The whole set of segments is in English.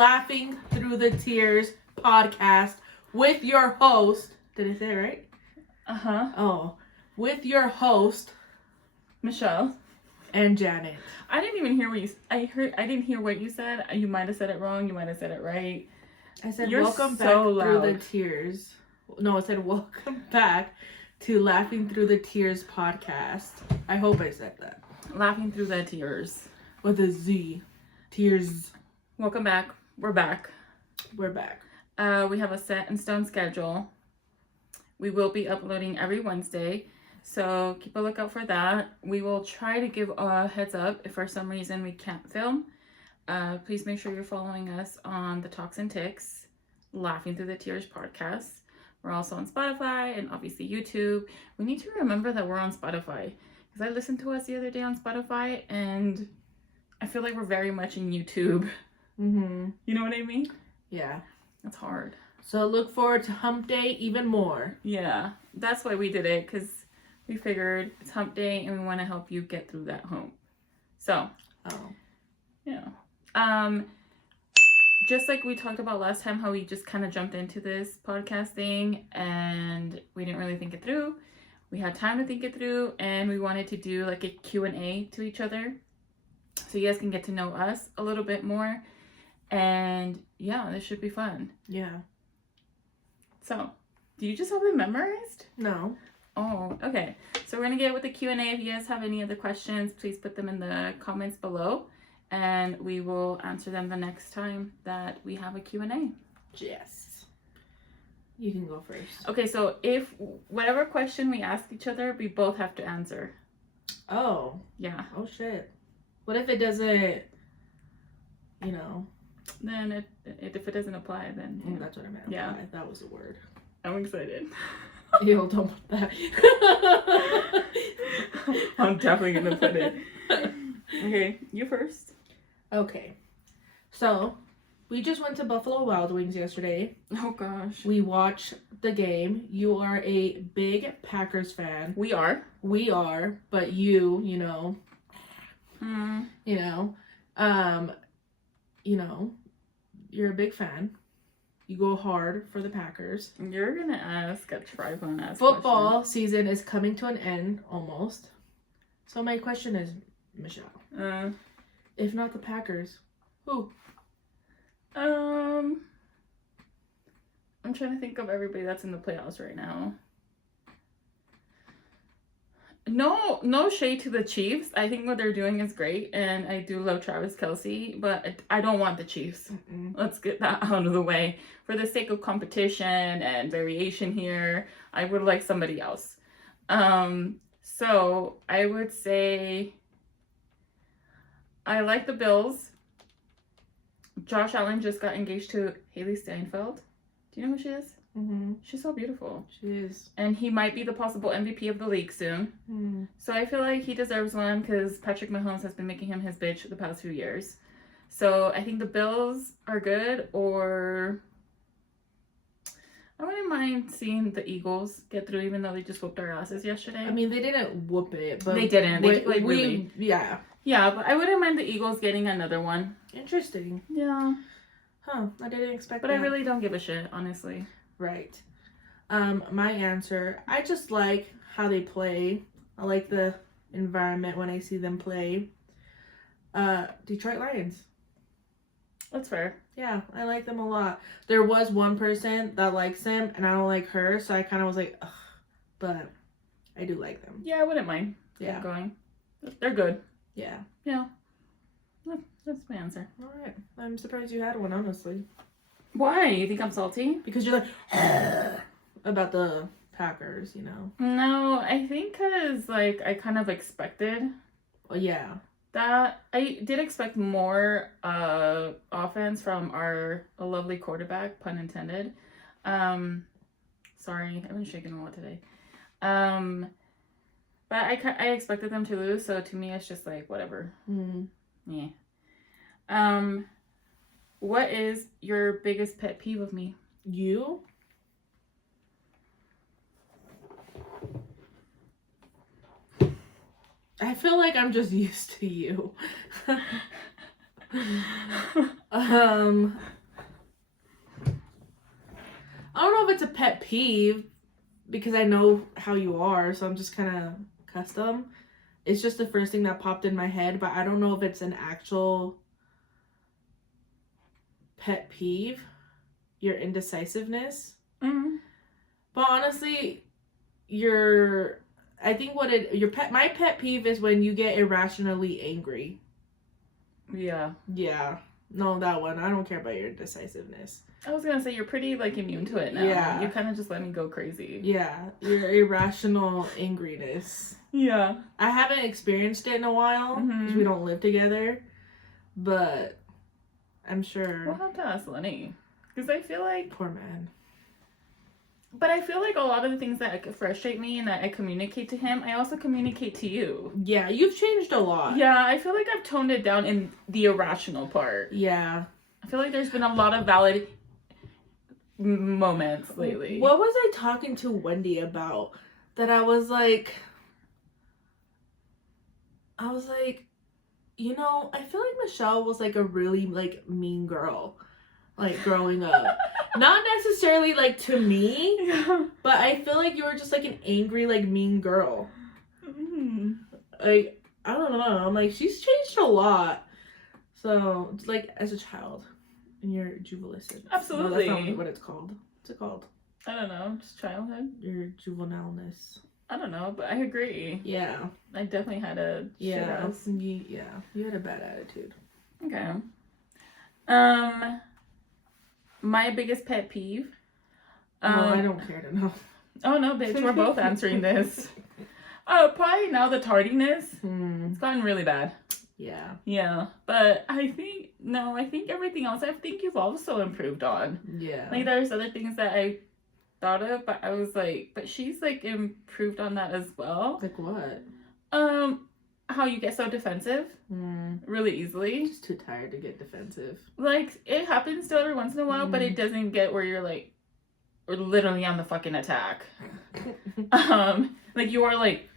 Laughing Through the Tears podcast with your host. Did I say it right? Oh, with your host, Michelle and Janet. I didn't even hear what you. I didn't hear what you said. You might have said it wrong. You might have said it right. I said, You're welcome so back loud. through the tears. No, I said, welcome back to Laughing Through the Tears podcast. I hope I said that. Laughing through the tears. With a Z. Tears. Welcome back. We're back. We're back. We have a set in stone schedule. We will be uploading every Wednesday, so keep a lookout for that. We will try to give a heads up if for some reason we can't film. Please make sure you're following us on the Talks and Ticks, Laughing Through the Tears podcast. We're also on Spotify and obviously YouTube. We need to remember that we're on Spotify, because I listened to us the other day on Spotify and I feel like we're very much in YouTube. Mm-hmm. You know what I mean? Yeah. That's hard. So look forward to Hump Day even more. Yeah, that's why we did it, because we figured it's Hump Day and we want to help you get through that hump. So, yeah. Just like we talked about last time, how we just kind of jumped into this podcasting and we didn't really think it through. We had time to think it through, and we wanted to do like a Q&A to each other, so you guys can get to know us a little bit more. And yeah, this should be fun. Yeah. So, do you just have them memorized? No. Oh, okay. So we're going to get with the Q&A. If you guys have any other questions, please put them in the comments below, and we will answer them the next time that we have a Q&A. Yes. You can go first. Okay, so if whatever question we ask each other, we both have to answer. Oh. Yeah. Oh, shit. What if it doesn't, you know... Then if it doesn't apply, then... Yeah. That's what I meant. Yeah. Apply. That was the word. I'm excited. Ew, don't put that. I'm definitely going to put it. Okay, you first. Okay. So, we just went to Buffalo Wild Wings yesterday. Oh, gosh. We watched the game. You are a big Packers fan. We are. We are, but you know... you're a big fan. You go hard for the Packers. You're gonna ask a trifling-ass Football season is coming to an end, almost. So my question is, Michelle, if not the Packers, who? I'm trying to think of everybody that's in the playoffs right now. No shade to the Chiefs. I think what they're doing is great, and I do love Travis Kelce, but I don't want the Chiefs. Let's get that out of the way. For the sake of competition and variation here, I would like somebody else. So I would say I like the Bills. Josh Allen just got engaged to Haley Steinfeld. Do you know who she is? Mm-hmm. She's so beautiful. She is. And he might be the possible MVP of the league soon. Mm. So I feel like he deserves one, because Patrick Mahomes has been making him his bitch the past few years. So I think the Bills are good, or I wouldn't mind seeing the Eagles get through, even though they just whooped our asses yesterday. I mean, they didn't whoop it, but... They didn't. They played really. Yeah. Yeah, but I wouldn't mind the Eagles getting another one. Interesting. Yeah. Huh. I didn't expect that. But I really don't give a shit, honestly. Right. My answer, I just like how they play. I like the environment when I see them play. Detroit Lions. That's fair. Yeah, I like them a lot. There was one person that likes them, and I don't like her, so I kind of was like, ugh. But I do like them. Yeah, I wouldn't mind. Yeah. Going. They're good. Yeah. Yeah. That's my answer. All right. I'm surprised you had one, honestly. Why? You think I'm salty? Because you're like, about the Packers, you know? No, I think because, like, I kind of expected. Well, yeah. That I did expect more offense from our lovely quarterback, pun intended. Sorry, I've been shaking a lot today. But I expected them to lose, so to me it's just like whatever. Yeah. What is your biggest pet peeve of me? You? I feel like I'm just used to you. I don't know if it's a pet peeve because I know how you are, so I'm just kind of custom. It's just the first thing that popped in my head, but I don't know if it's an actual pet peeve. Your indecisiveness. Mm. But honestly, my pet peeve is when you get irrationally angry. Yeah. Yeah. No, that one. I don't care about your indecisiveness. I was gonna say you're pretty like immune to it now. Yeah. You kind of just let me go crazy. Yeah, your irrational angriness. Yeah. I haven't experienced it in a while because we don't live together, but I'm sure. We'll have to ask Lenny because I feel like Poor man. But I feel like a lot of the things that frustrate me and that I communicate to him, I also communicate to you. Yeah, you've changed a lot. Yeah, I feel like I've toned it down in the irrational part. Yeah. I feel like there's been a lot of valid moments lately. What was I talking to Wendy about? That I was like, you know, I feel like Michelle was like a really like mean girl, like growing up. Not necessarily like to me, Yeah. but I feel like you were just like an angry, like mean girl. Mm-hmm. Like, I don't know. I'm like, she's changed a lot. So, it's like as a child in your jubilation. Absolutely. No, that's not what it's called. What's it called? I don't know, just childhood. Your juvenileness. I don't know, but I agree. Yeah. I definitely had a shit ass. You had a bad attitude. Okay. My biggest pet peeve. I don't care to know. Oh no, bitch, we're both answering this. Oh, probably now the tardiness. It's gotten really bad. Yeah. Yeah, but I think everything else I think you've also improved on. Yeah. Like there's other things that I thought of, but I was like, but she's like improved on that as well. Like what? How you get so defensive really easily. Just too tired to get defensive. Like it happens still every once in a while, but it doesn't get where you're like, we're literally on the fucking attack. Like you are like,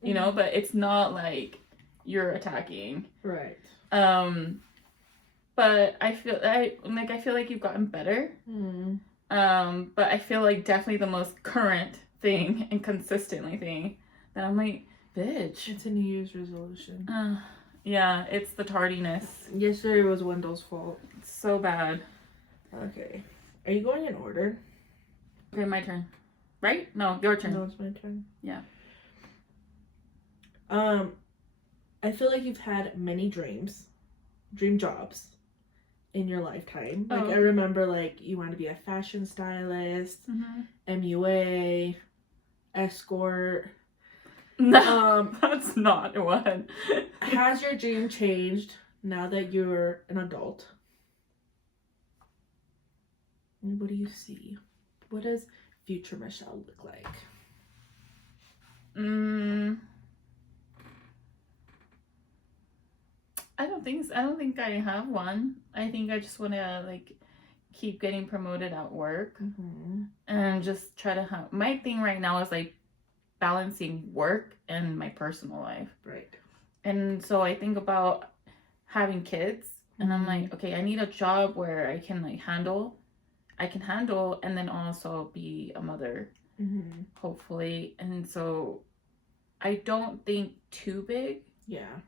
you know, but it's not like you're attacking. Right. But I feel like you've gotten better. But I feel like definitely the most current thing and consistently thing that I'm like, bitch. It's a New Year's resolution. Yeah, it's the tardiness. Yesterday was Wendell's fault. It's so bad. Okay. Are you going in order? Okay, my turn. Right? No, your turn. No, it's my turn. Yeah. I feel like you've had many dream jobs in your lifetime. Like, I remember, like, you wanted to be a fashion stylist, MUA, escort. No, that's not one. Has your dream changed now that you're an adult? What do you see? What does future Michelle look like? I don't think I have one. I think I just want to like keep getting promoted at work and just try to have my thing right now is like balancing work and my personal life. Right. And so I think about having kids and I'm like, okay, I need a job where I can handle and then also be a mother, hopefully. And so I don't think too big. Yeah.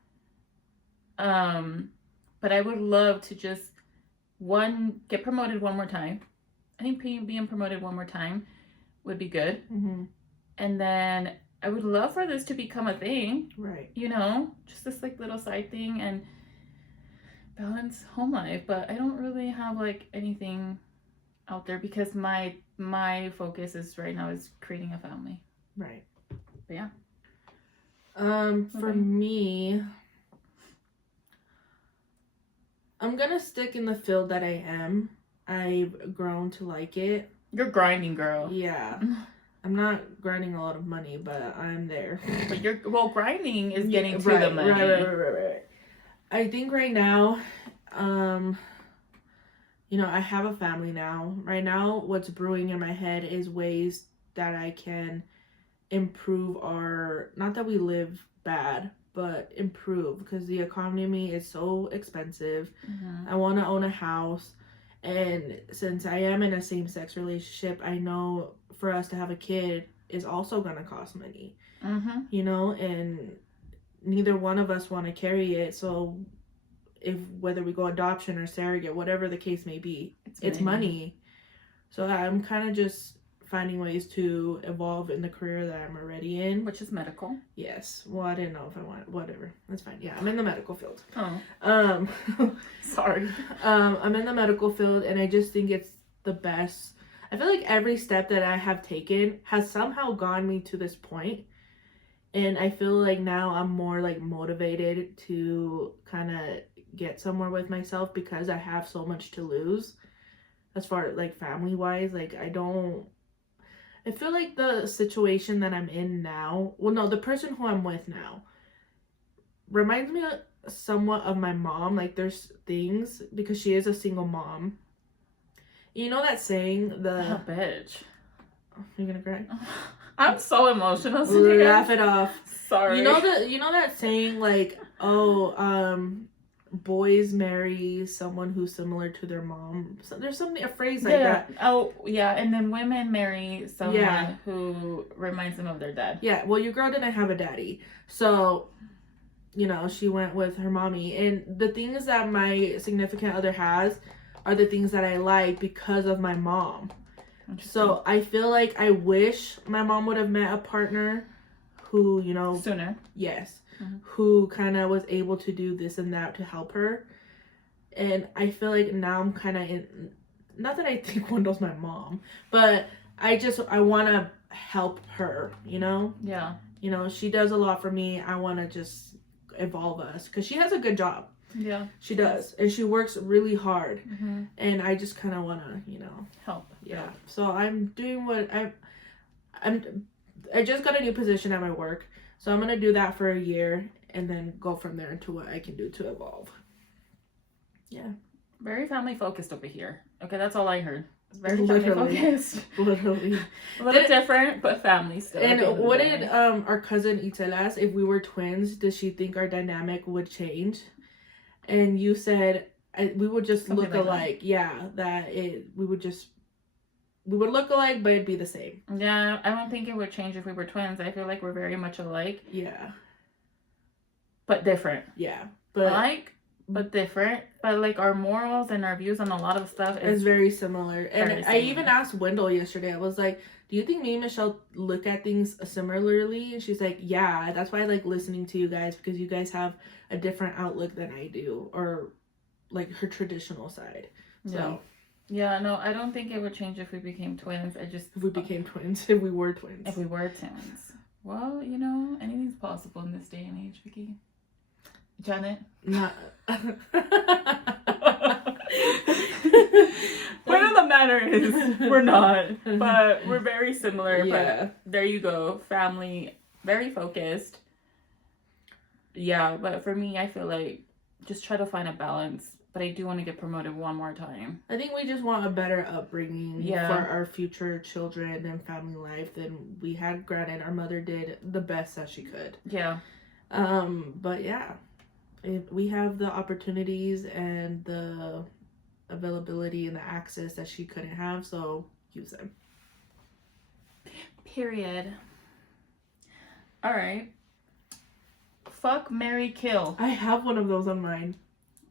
But I would love to just get promoted one more time. I think being promoted one more time would be good. And then I would love for this to become a thing. Right. You know, just this like little side thing and balance home life. But I don't really have like anything out there because my focus is right now is creating a family. Right. But yeah. For me, I'm gonna stick in the field that I am. I've grown to like it. You're grinding, girl. Yeah. I'm not grinding a lot of money, but I'm there. But grinding is getting to the money. Right. I think right now, you know, I have a family now. Right now, what's brewing in my head is ways that I can improve not that we live bad, but improve, because the economy is so expensive. Mm-hmm. I want to own a house, and since I am in a same-sex relationship, I know for us to have a kid is also going to cost money. Mm-hmm. You know, and neither one of us want to carry it, so if whether we go adoption or surrogate, whatever the case may be, it's money. So I'm kind of just finding ways to evolve in the career that I'm already in, which is medical. Yes. Well, I didn't know if I want whatever. That's fine. Yeah, I'm in the medical field. Oh. Sorry. I'm in the medical field, and I just think it's the best. I feel like every step that I have taken has somehow gotten me to this point. And I feel like now I'm more like motivated to kind of get somewhere with myself, because I have so much to lose as far as like family wise. Like I feel like the situation that I'm in now, well, no, the person who I'm with now reminds me somewhat of my mom. Like there's things, because she is a single mom. You know that saying, Oh, bitch. You're gonna cry? I'm so emotional. Laugh it off. Sorry. You know that saying, like, boys marry someone who's similar to their mom. So there's a phrase like that. Oh, yeah. And then women marry someone who reminds them of their dad. Yeah. Well, your girl didn't have a daddy, so you know she went with her mommy. And the things that my significant other has are the things that I like because of my mom. So I feel like I wish my mom would have met a partner who, you know, sooner. Yes. Mm-hmm. Who kind of was able to do this and that to help her. And I feel like now I'm kind of in, not that I think Wendell's my mom, but I want to help her, you know? Yeah. You know, she does a lot for me. I want to just evolve us, because she has a good job. Yeah. She does. And she works really hard. Mm-hmm. And I just kind of want to, you know, help. Yeah. So I'm doing what I just got a new position at my work. So I'm going to do that for a year and then go from there into what I can do to evolve. Yeah. Very family focused over here. Okay, that's all I heard. It's very Literally. family focused. Literally. A little different, but family still. And what did our cousin Itzel ask? If we were twins, does she think our dynamic would change? And you said we would just something look like alike. That. Yeah, that we would look alike, but it'd be the same. Yeah, I don't think it would change if we were twins. I feel like we're very much alike. Yeah. But different. Yeah. But alike, but different. But like our morals and our views on a lot of stuff is very similar. And I even asked Wendell yesterday, I was like, do you think me and Michelle look at things similarly? And she's like, yeah, that's why I like listening to you guys, because you guys have a different outlook than I do, or like her traditional side. So yeah, no, I don't think it would change if we became twins. If we became twins, if we were twins. If we were twins. Well, you know, anything's possible in this day and age, Vicky. Janet? Not. Point of the matter is, we're not, but we're very similar. Yeah. But there you go. Family, very focused. Yeah, but for me, I feel like just try to find a balance. But I do want to get promoted one more time. I think we just want a better upbringing for our future children and family life than we had. Granted, our mother did the best that she could. Yeah. But yeah, if we have the opportunities and the availability and the access that she couldn't have, so use them. Period. All right. Fuck, marry, kill. I have one of those on mine.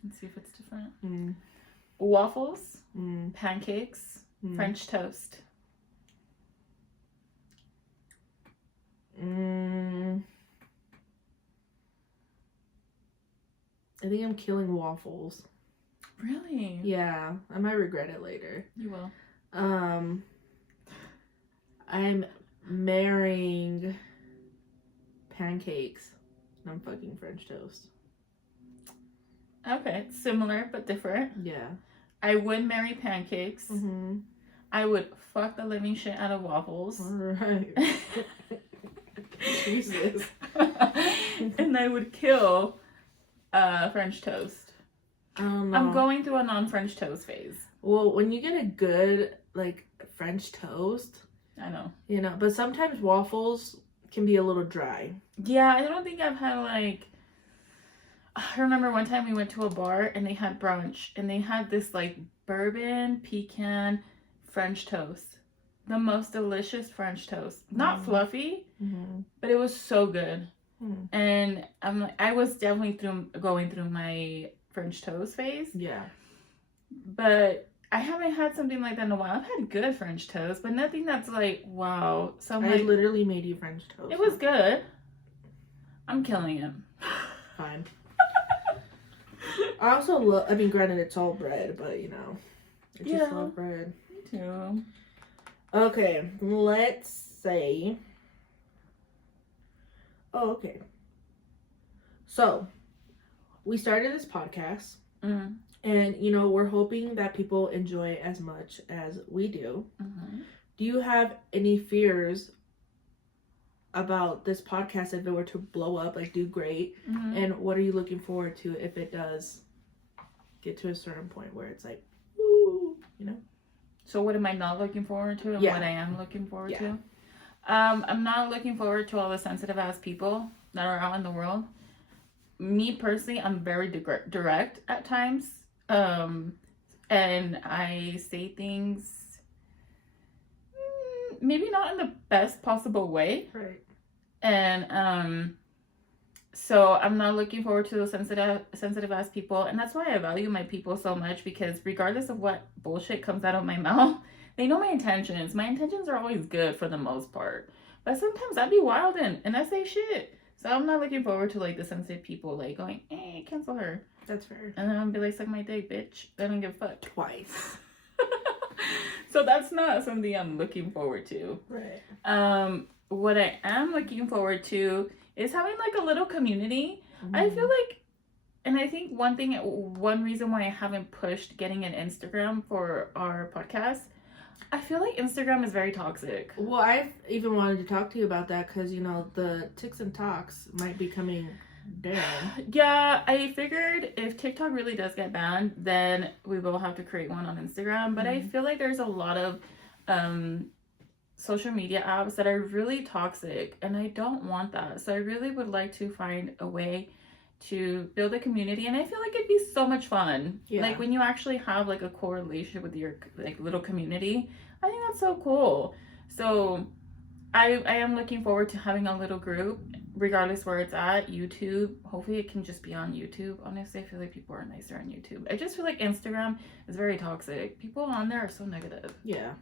Let's see if it's different. Waffles, pancakes, French toast. I think I'm killing waffles. Really? Yeah, I might regret it later. You will. I'm marrying pancakes and I'm fucking French toast. Okay, similar but different. Yeah. I would marry pancakes. Mm-hmm. I would fuck the living shit out of waffles. Alright. Jesus. And I would kill French toast. I'm going through a non-French toast phase. Well, when you get a good, like, French toast... I know. You know, but sometimes waffles can be a little dry. Yeah, I don't think I've had, like... I remember one time we went to a bar and they had brunch and they had this like bourbon pecan French toast. The most delicious French toast. Not fluffy, but it was so good. And I was definitely going through my French toast phase. Yeah. But I haven't had something like that in a while. I've had good French toast, but nothing that's like, wow. So I literally made you French toast. It was good. I'm killing it. Fine. I also love, I mean, granted, it's all bread, but you know, I just love bread. Me too. Okay, let's say. Oh, okay. So, we started this podcast, and you know, we're hoping that people enjoy it as much as we do. Do you have any fears about this podcast if it were to blow up, like do great? And what are you looking forward to if it does get to a certain point where it's like, ooh, you know? So what am I not looking forward to and what I am looking forward to? I'm not looking forward to all the sensitive ass people that are out in the world. Me personally, I'm very direct at times. And I say things maybe not in the best possible way. Right. And so I'm not looking forward to those sensitive ass people, and that's why I value my people so much, because regardless of what bullshit comes out of my mouth, they know my intentions. My intentions are always good for the most part, but sometimes I be wildin' and I say shit. So I'm not looking forward to like the sensitive people like going, hey, cancel her. That's fair. And then I'll be like, suck my dick, bitch. I don't give a fuck. Twice. So that's not something I'm looking forward to. Right. What I am looking forward to is having like a little community. I feel like, and I think one reason why I haven't pushed getting an Instagram for our podcast, I feel like Instagram is very toxic. Well, I've even wanted to talk to you about that because, you know, the ticks and talks might be coming down. Yeah, I figured if TikTok really does get banned, then we will have to create one on Instagram. But I feel like there's a lot of social media apps that are really toxic, and I don't want that. So I really would like to find a way to build a community, and I feel like it'd be so much fun. Like when you actually have like a core relationship with your like little community, I think that's so cool. So I am looking forward to having a little group, regardless where it's at. YouTube, hopefully it can just be on YouTube. Honestly, I feel like people are nicer on YouTube. I just feel like Instagram is very toxic. People on there are so negative. Yeah.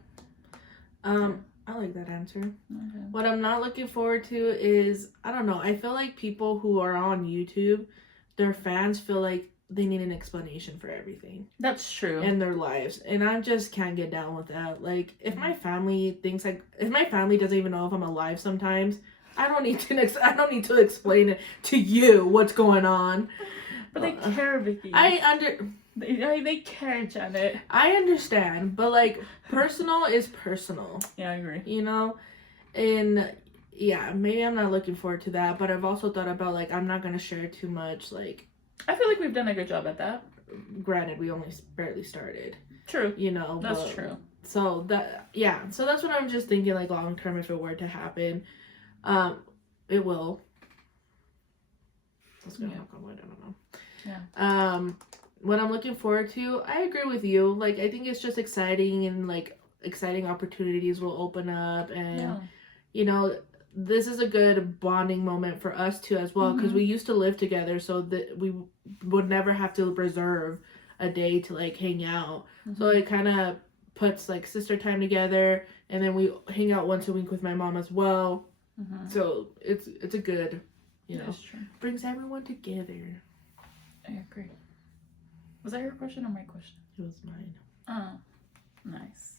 I like that answer. Okay. What I'm not looking forward to is, I don't know, I feel like people who are on YouTube, their fans feel like they need an explanation for everything. That's true. In their lives. And I just can't get down with that. Like, if my family doesn't even know if I'm alive sometimes, I don't need to explain it to you what's going on. But they care, Vicky. They care, Janet. I understand, but like personal is personal. Yeah, I agree. You know? And yeah, maybe I'm not looking forward to that, but I've also thought about like I'm not gonna share too much. Like, I feel like we've done a good job at that. Granted, we only barely started. True. You know, that's true. So so that's what I'm just thinking, like long term, if it were to happen. It will. Let's go knock on wood, I don't know. Yeah. What I'm looking forward to, I agree with you. Like, I think it's just exciting, and like exciting opportunities will open up, and you know, this is a good bonding moment for us too as well, because we used to live together, so that we would never have to reserve a day to like hang out. So it kind of puts like sister time together, and then we hang out once a week with my mom as well. So it's a good, you know, brings everyone together. I agree. Was that your question or my question? It was mine. Oh, nice.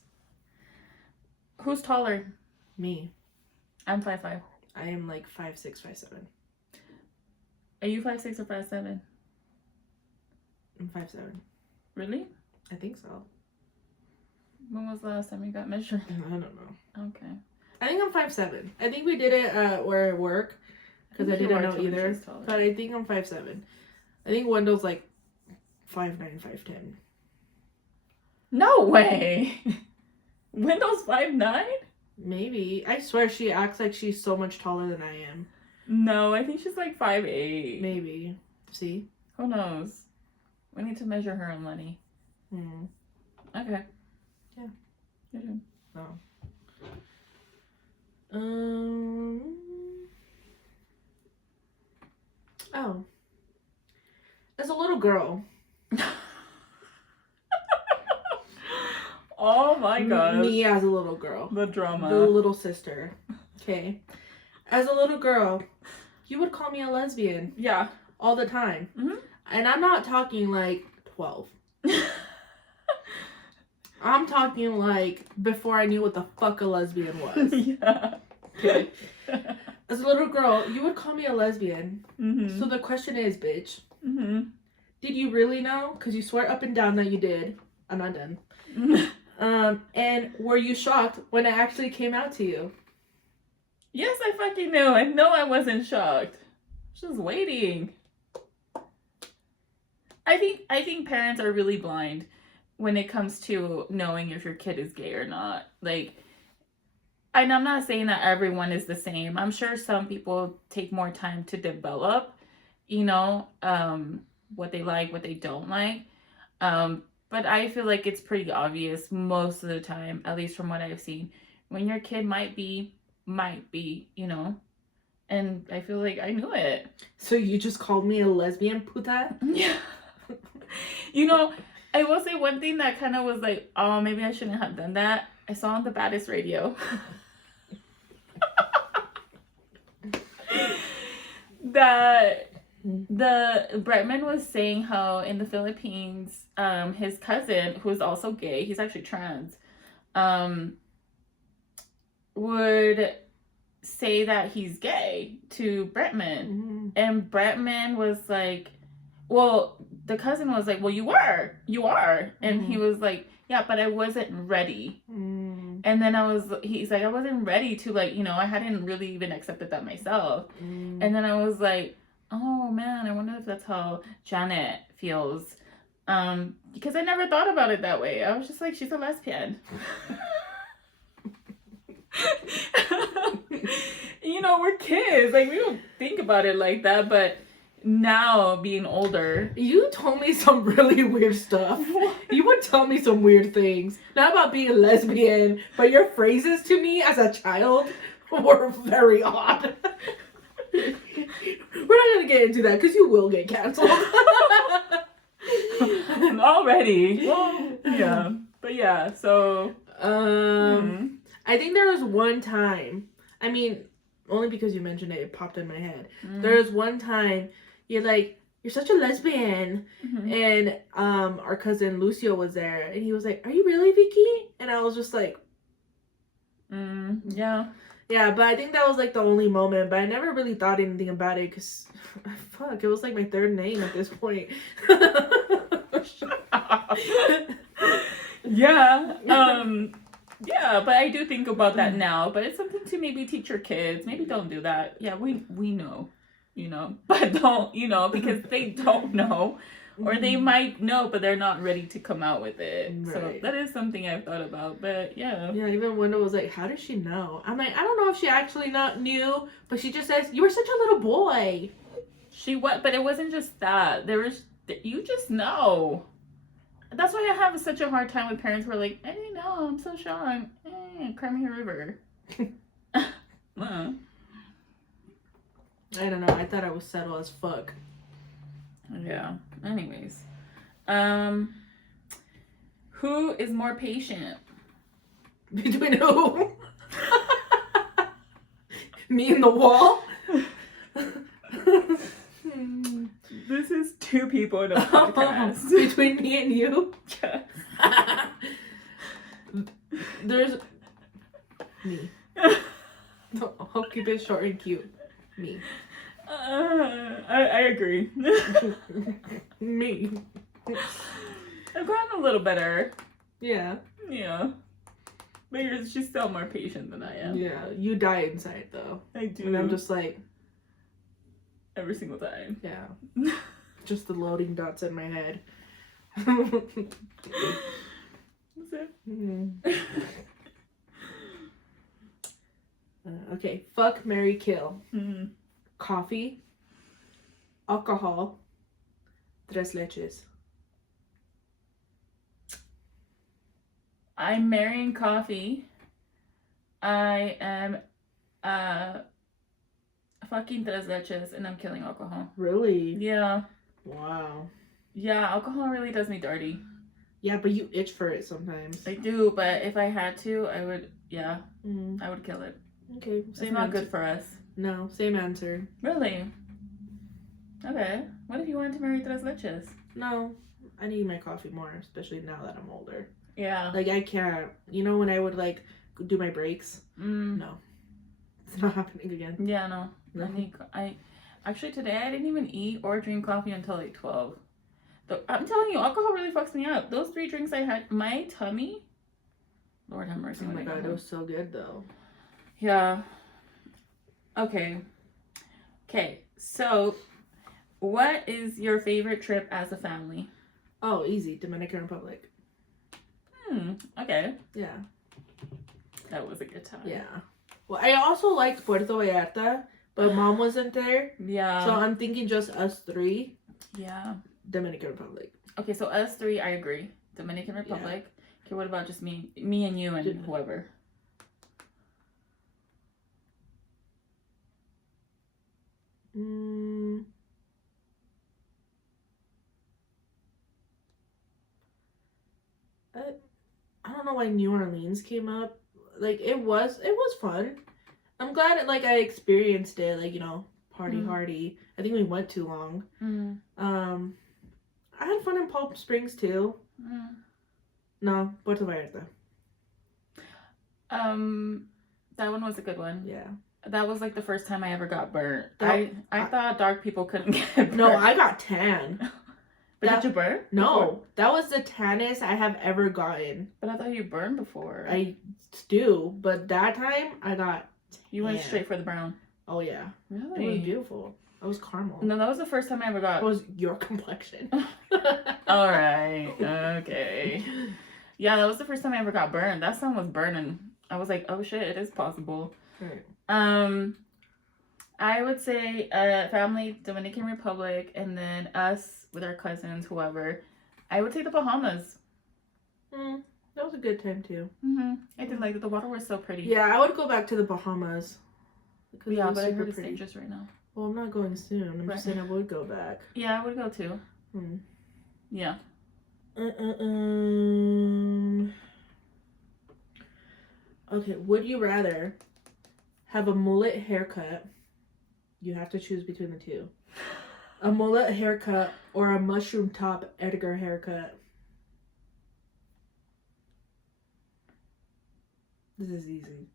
Who's taller? Me. I'm 5'5". I am like 5'6", 5'7". Are you 5'6" or 5'7"? I'm 5'7". Really? I think so. When was the last time you got measured? I don't know. Okay. I think I'm 5'7". I think we did it where I work, because I didn't know either. But I think I'm 5'7". I think Wendell's like 5'9", 5'10". No way! Wendell's 5'9"? Maybe. I swear she acts like she's so much taller than I am. No, I think she's like 5'8". Maybe. See? Who knows? We need to measure her in money. Okay. Yeah. Your turn. Oh. Oh. As a little girl. Oh my god. Me as a little girl. The drama. The little sister. Okay. As a little girl, you would call me a lesbian. Yeah. All the time. Mm-hmm. And I'm not talking like 12. I'm talking like before I knew what the fuck a lesbian was. Yeah. Okay. As a little girl, you would call me a lesbian. Mm-hmm. So the question is, bitch. Mm-hmm. Did you really know? Because you swear up and down that you did. I'm not done. And were you shocked when it actually came out to you? Yes, I fucking knew. I know I wasn't shocked. Just waiting. I think parents are really blind when it comes to knowing if your kid is gay or not. Like, and I'm not saying that everyone is the same. I'm sure some people take more time to develop, what they like, what they don't like. But I feel like it's pretty obvious most of the time, at least from what I've seen, when your kid might be, and I feel like I knew it. So you just called me a lesbian, puta? Yeah. I will say one thing that kind of was like, oh, maybe I shouldn't have done that. I saw on the Baddest Radio that the Bretman was saying how in the Philippines, his cousin, who is also gay, he's actually trans, would say that he's gay to Bretman. Mm-hmm. And Bretman was like, well, the cousin was like, well, you are. And he was like, yeah, but I wasn't ready. And then he's like, I wasn't ready to I hadn't really even accepted that myself. And then I was like, oh man, I wonder if that's how Janet feels. Because I never thought about it that way. I was just like, she's a lesbian. We're kids. Like, we don't think about it like that, but now being older, you told me some really weird stuff. You would tell me some weird things, not about being a lesbian, but your phrases to me as a child were very odd. We're not gonna get into that because you will get canceled. Already. Well, yeah, but yeah. So I think there was one time. I mean, only because you mentioned it popped in my head. There was one time you're like, you're such a lesbian. And our cousin Lucio was there and he was like, are you really, Vicky? And I was just like, yeah, but I think that was like the only moment, but I never really thought anything about it because fuck, it was like my third name at this point. Yeah. Yeah, but I do think about that now. But it's something to maybe teach your kids. Maybe don't do that. Yeah, we know, but don't, because they don't know, or they might know, but they're not ready to come out with it. Right. So that is something I've thought about. But yeah. Yeah, even Wanda was like, how does she know? I'm like, I don't know if she actually knew, but she just says, you were such a little boy. But it wasn't just that. You just know. That's why I have such a hard time with parents who are like, I didn't know, I'm so shocked. Cry me a river. I don't know. I thought I was subtle as fuck. Yeah. Anyways. Who is more patient? Between who? Me and the wall? This is two people in a podcast. Between me and you? Yes. There's me. I'll keep it short and cute. Me. I agree. Me. I've gotten a little better. Yeah. Yeah. But she's still more patient than I am. Yeah. You die inside though. I do. And I'm just like. Every single time. Yeah. Just the loading dots in my head. That's it. Okay. Fuck, marry, kill. Coffee. Alcohol. Tres leches. I'm marrying coffee. I am fucking tres leches, and I'm killing alcohol. Really? Yeah. Wow. Yeah, alcohol really does me dirty. Yeah, but you itch for it sometimes. I do, but if I had to, I would, I would kill it. Okay, same. It's not good for us. No, same answer. Really? Okay. What if you wanted to marry tres leches? No, I need my coffee more, especially now that I'm older. Yeah. Like, I can't. You know when I would, like, do my breaks? No. It's not happening again. Yeah, no. Actually, today I didn't even eat or drink coffee until, like, 12. I'm telling you, alcohol really fucks me up. Those 3 drinks I had, my tummy, Lord have mercy. Oh my god, it was so good, though. Yeah. Okay, so what is your favorite trip as a family? Oh, easy. Dominican Republic. Okay. Yeah. That was a good time. Yeah. Well, I also liked Puerto Vallarta, but Mom wasn't there. Yeah. So I'm thinking just us 3. Yeah. Dominican Republic. Okay, so us 3, I agree. Dominican Republic. Yeah. Okay, what about just me and you and whoever? I don't know why New Orleans came up. Like, it was fun. I'm glad I experienced it. Like, party hardy. I think we went too long. I had fun in Palm Springs too. No, Puerto Vallarta. That one was a good one. Yeah. That was like the first time I ever got burnt. I thought dark people couldn't get burnt. No, I got tan. But did you burn? No, before? That was the tannest I have ever gotten. But I thought you burned before. I do, but that time I got tan. You went straight for the brown. Oh yeah. Really? It was beautiful. It was caramel. No, that was the first time I ever got. It was your complexion. All right. Okay. Yeah, that was the first time I ever got burned. That sun was burning. I was like, oh shit, it is possible. Right. I would say family, Dominican Republic, and then us with our cousins, whoever. I would say the Bahamas. That was a good time too. I did like it. The water was so pretty. Yeah, I would go back to the Bahamas. Yeah, but I heard it's dangerous right now. Well, I'm not going soon. I'm just saying I would go back. Yeah, I would go too. Yeah. Okay, would you rather have a mullet haircut? You have to choose between the two. A mullet haircut or a mushroom top Edgar haircut? This is easy.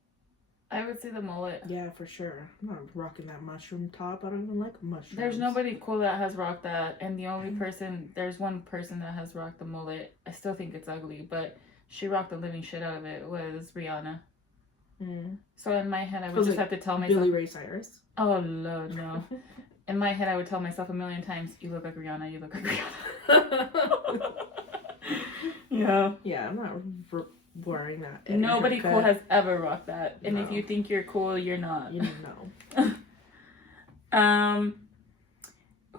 I would say the mullet. Yeah, for sure. I'm not rocking that mushroom top. I don't even like mushrooms. There's nobody cool that has rocked that. And the only person, there's one person that has rocked the mullet. I still think it's ugly, but she rocked the living shit out of it. Was Rihanna. So in my head, I would just have to tell myself. Billy Ray Cyrus. Oh, Lord, no. In my head, I would tell myself a million times, you look like Rihanna, you look like Rihanna. Yeah. Yeah, I'm not wearing that. Nobody cool has ever rocked that. And if you think you're cool, you're not. You know.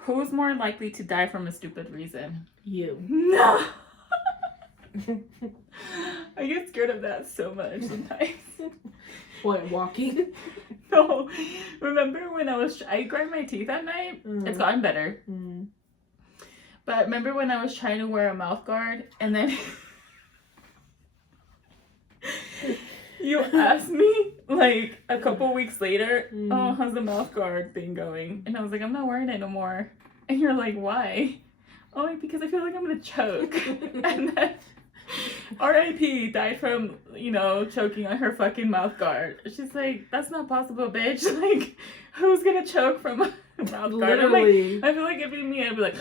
Who's more likely to die from a stupid reason? You. No. I get scared of that so much sometimes. What, walking? No. Remember when I grind my teeth at night? It's gotten better. But remember when I was trying to wear a mouth guard and then you asked me like a couple weeks later, oh, how's the mouth guard thing going? And I was like, I'm not wearing it no more. And you're like, why? Oh, like, because I feel like I'm gonna choke. And then R.I.P. died from, choking on her fucking mouth guard. She's like, that's not possible, bitch. Like, who's gonna choke from a mouth guard? Literally. Like, I feel like if it be me, I'd be like...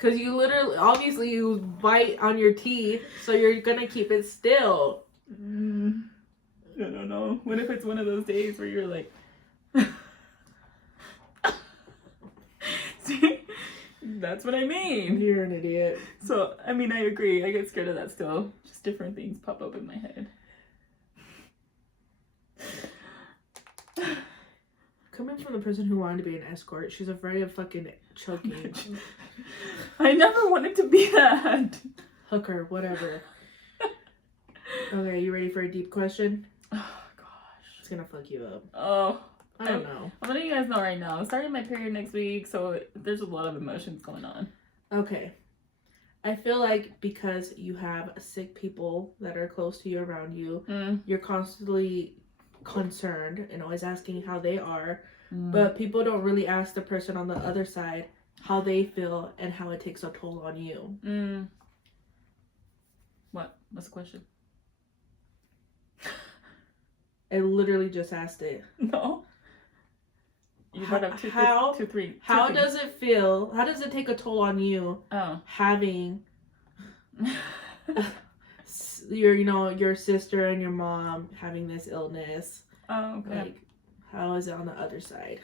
Because you literally, obviously you bite on your teeth, so you're gonna keep it still. I don't know. What if it's one of those days where you're like... See? That's what I mean. You're an idiot. So, I mean, I agree. I get scared of that still. Just different things pop up in my head. Coming from the person who wanted to be an escort, she's afraid of fucking choking. I never wanted to be that. Hooker, whatever. Okay, you ready for a deep question? Oh, gosh. It's gonna fuck you up. Oh. I don't know. I'm letting you guys know right now. I'm starting my period next week, so there's a lot of emotions going on. Okay. I feel like because you have sick people that are close to you, around you, you're constantly concerned and always asking how they are, but people don't really ask the person on the other side how they feel and how it takes a toll on you. What? What's the question? I literally just asked it. No. You brought up two, three. How does it feel? How does it take a toll on you? Having your sister and your mom having this illness. Oh, okay. Like, how is it on the other side?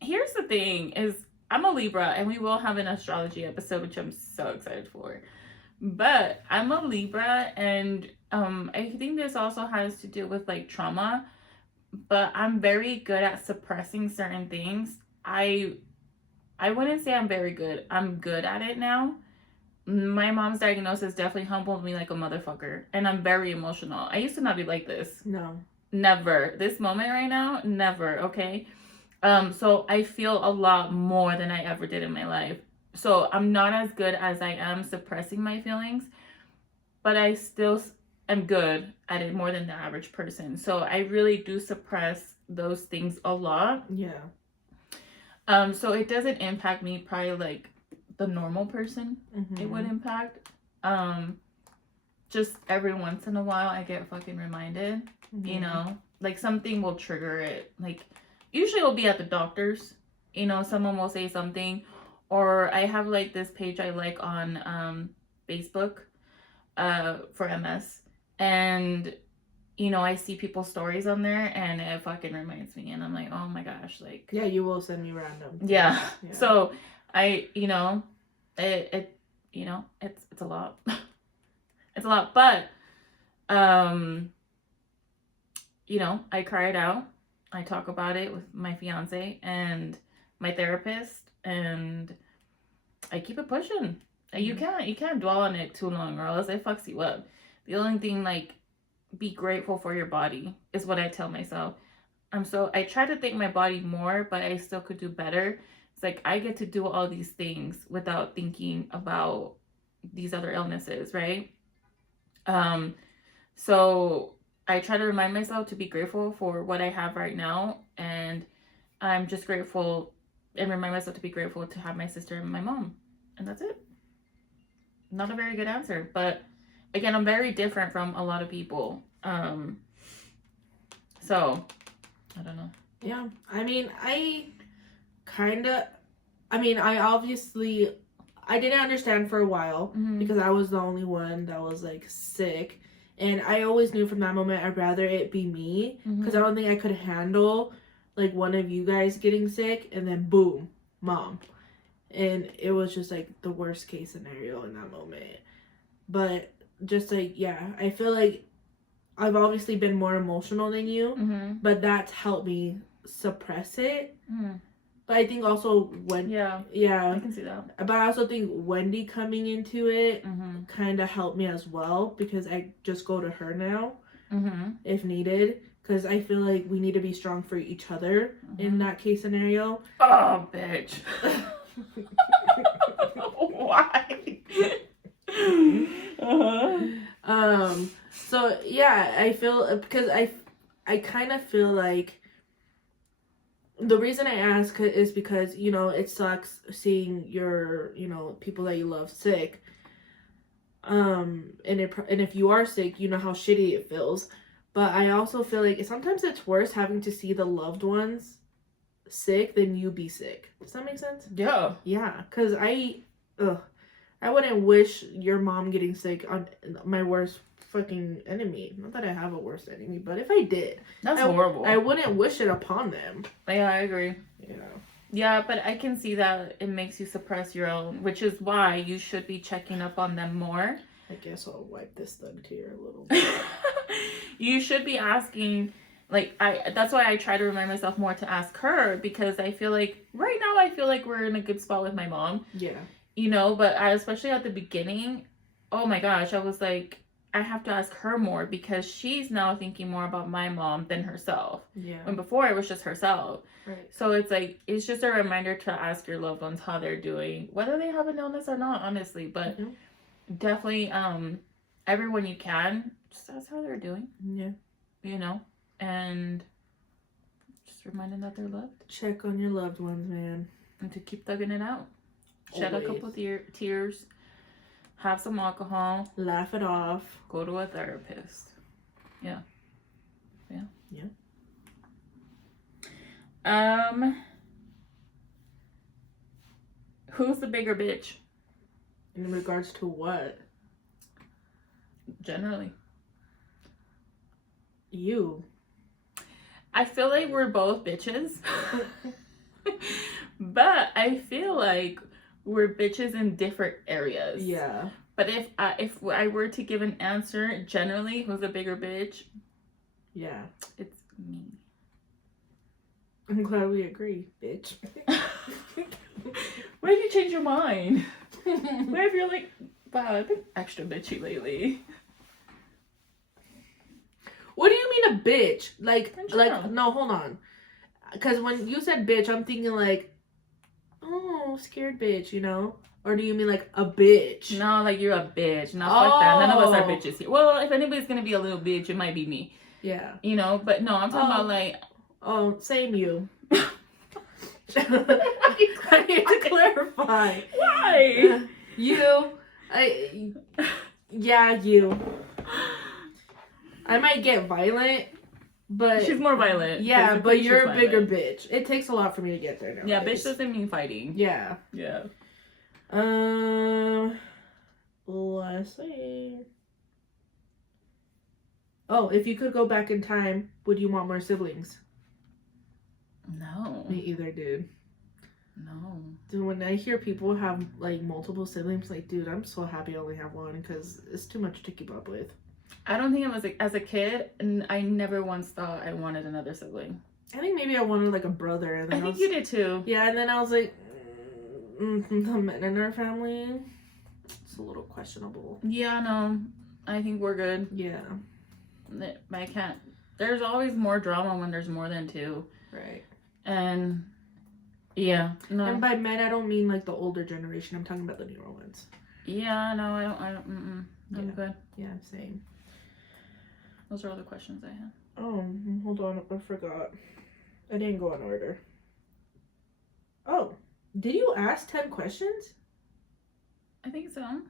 Here's the thing: is I'm a Libra, and we will have an astrology episode, which I'm so excited for. But I'm a Libra, and I think this also has to do with like trauma. But I'm very good at suppressing certain things. I wouldn't say I'm very good. I'm good at it now. My mom's diagnosis definitely humbled me like a motherfucker, and I'm very emotional. I used to not be like this. No. Never. This moment right now, never. Okay. So I feel a lot more than I ever did in my life. So I'm not as good as I am suppressing my feelings, but I still am good at it more than the average person. So I really do suppress those things a lot. Yeah. So it doesn't impact me probably like the normal person it would impact. Just every once in a while I get fucking reminded, you know, like something will trigger it. Like usually it'll be at the doctor's, you know, someone will say something, or I have like this page I like on Facebook for MS, and you know, I see people's stories on there and it fucking reminds me, and I'm like, oh my gosh, like, yeah, you will send me random. Yeah. So I, you know, it you know, it's a lot. It's a lot, but you know, I cry it out. I talk about it with my fiance and my therapist, and I keep it pushing. You can't dwell on it too long, or else it fucks you up. The only thing, like, be grateful for your body is what I tell myself. I try to thank my body more, but I still could do better. It's like I get to do all these things without thinking about these other illnesses, right? So I try to remind myself to be grateful for what I have right now, and I'm just grateful and remind myself to be grateful to have my sister and my mom, and that's it. Not a very good answer, but again, I'm very different from a lot of people. So I don't know. Yeah, I mean, I didn't understand for a while because I was the only one that was like sick, and I always knew from that moment I'd rather it be me, because I don't think I could handle like one of you guys getting sick and then boom, mom. And it was just like the worst case scenario in that moment. But just like, yeah, I feel like I've obviously been more emotional than you, but that's helped me suppress it. But I think also yeah, I can see that. But I also think Wendy coming into it kind of helped me as well, because I just go to her now if needed, because I feel like we need to be strong for each other in that case scenario. Oh, bitch. Why? So yeah, I feel, because I kind of feel like the reason I ask is because, you know, it sucks seeing your, you know, people that you love sick. And if you are sick, you know how shitty it feels. But I also feel like sometimes it's worse having to see the loved ones sick than you be sick. Does that make sense? Yeah. Yeah, because I wouldn't wish your mom getting sick on my worst fucking enemy. Not that I have a worst enemy, but if I did, that's horrible. I wouldn't wish it upon them. Yeah, I agree. Yeah. Yeah, but I can see that it makes you suppress your own, which is why you should be checking up on them more. I guess I'll wipe this thug tear a little bit. You should be asking like that's why I try to remind myself more to ask her, because I feel like right now I feel like we're in a good spot with my mom. Yeah. You know, but especially at the beginning, oh my gosh, I was like, I have to ask her more because she's now thinking more about my mom than herself. Yeah. When before it was just herself. Right. So it's like, it's just a reminder to ask your loved ones how they're doing, whether they have an illness or not, honestly. But definitely, everyone you can, just ask how they're doing. Yeah. You know, and just reminding that they're loved. Check on your loved ones, man. And to keep thugging it out. Shed a couple tears. Have some alcohol. Laugh it off. Go to a therapist. Yeah. Who's the bigger bitch? In regards to what? Generally. You. I feel like we're both bitches. But I feel like we're bitches in different areas. Yeah. But if I were to give an answer, generally, who's a bigger bitch? Yeah. It's me. I'm glad we agree, bitch. Why did you change your mind? Why have you like, wow, I've been extra bitchy lately. What do you mean a bitch? Like, no, hold on. Because when you said bitch, I'm thinking like, oh, scared bitch, you know? Or do you mean like a bitch? No, like you're a bitch. No, fuck that. None of us are bitches here. Well, if anybody's gonna be a little bitch, it might be me. Yeah. You know, but no, I'm talking about like. Oh, same you. I need to clarify. Why? You. Yeah, you. I might get violent, but she's more violent. Yeah, but you're a bigger bitch. It takes a lot for me to get there now. Yeah, bitch doesn't mean fighting. Yeah. Yeah. Let's see. Oh, if you could go back in time, would you want more siblings? No. Me either, dude. No. Dude, when I hear people have like multiple siblings, like, dude, I'm so happy I only have one because it's too much to keep up with. I don't think it was like, as a kid, and I never once thought I wanted another sibling. I think maybe I wanted like a brother. And then I think you did too. Yeah, and then I was like, the men in our family, it's a little questionable. Yeah, no, I think we're good. Yeah. I can't. There's always more drama when there's more than two. Right. And yeah, no. And by men, I don't mean like the older generation. I'm talking about the newer ones. Yeah, no, I don't. I'm good. Yeah, same. Those are all the questions I had. Oh, hold on, I forgot. I didn't go in order. Oh, did you ask 10 questions? I think so.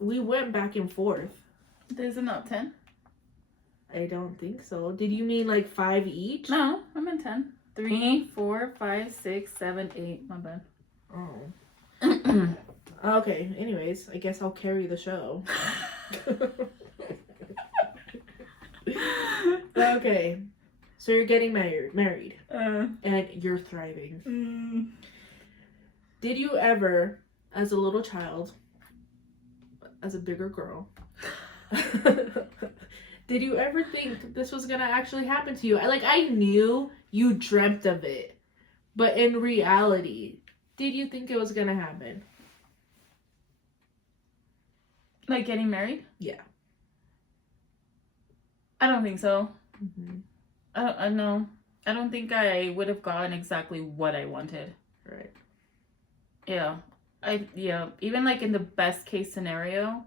We went back and forth. There's not 10. I don't think so. Did you mean like 5 each? No, I'm in 10. 3, 4, 5, 6, 7, 8. My bad. Oh. Okay, anyways, I guess I'll carry the show. Okay, so you're getting married, and you're thriving. Did you ever, as a little child, as a bigger girl, did you ever think this was gonna actually happen to you? I knew you dreamt of it, but in reality, did you think it was gonna happen? Like getting married? Yeah. I don't think so. Mm-hmm. I know. I don't think I would have gotten exactly what I wanted. Right. Yeah. Even like in the best case scenario,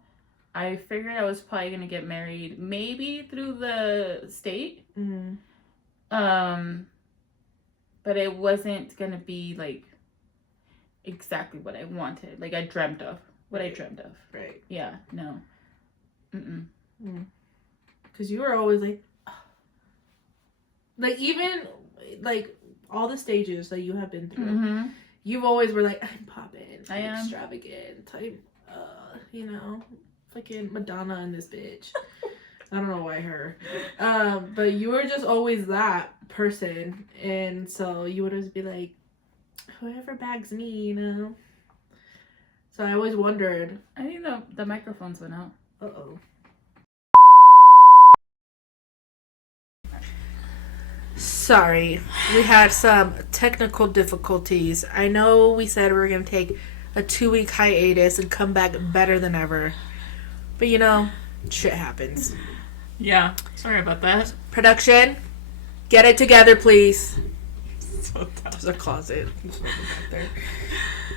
I figured I was probably gonna get married maybe through the state. Mm-hmm. But it wasn't gonna be like exactly what I wanted. Like I dreamt of. What I dreamt of. Right. Yeah. No. Because you were always like even like all the stages that you have been through, you've always were like, I'm popping, I'm extravagant, I'm fucking Madonna in this bitch. I don't know why her, but you were just always that person, and so you would always be like, whoever bags me, you know. So I always wondered. I think the microphones went out. Uh-oh. Sorry, we had some technical difficulties. I know we said we were going to take a 2-week hiatus and come back better than ever. But you know, shit happens. Yeah, sorry about that. Production, get it together, please. So dumb. There's a closet. There's nothing back there.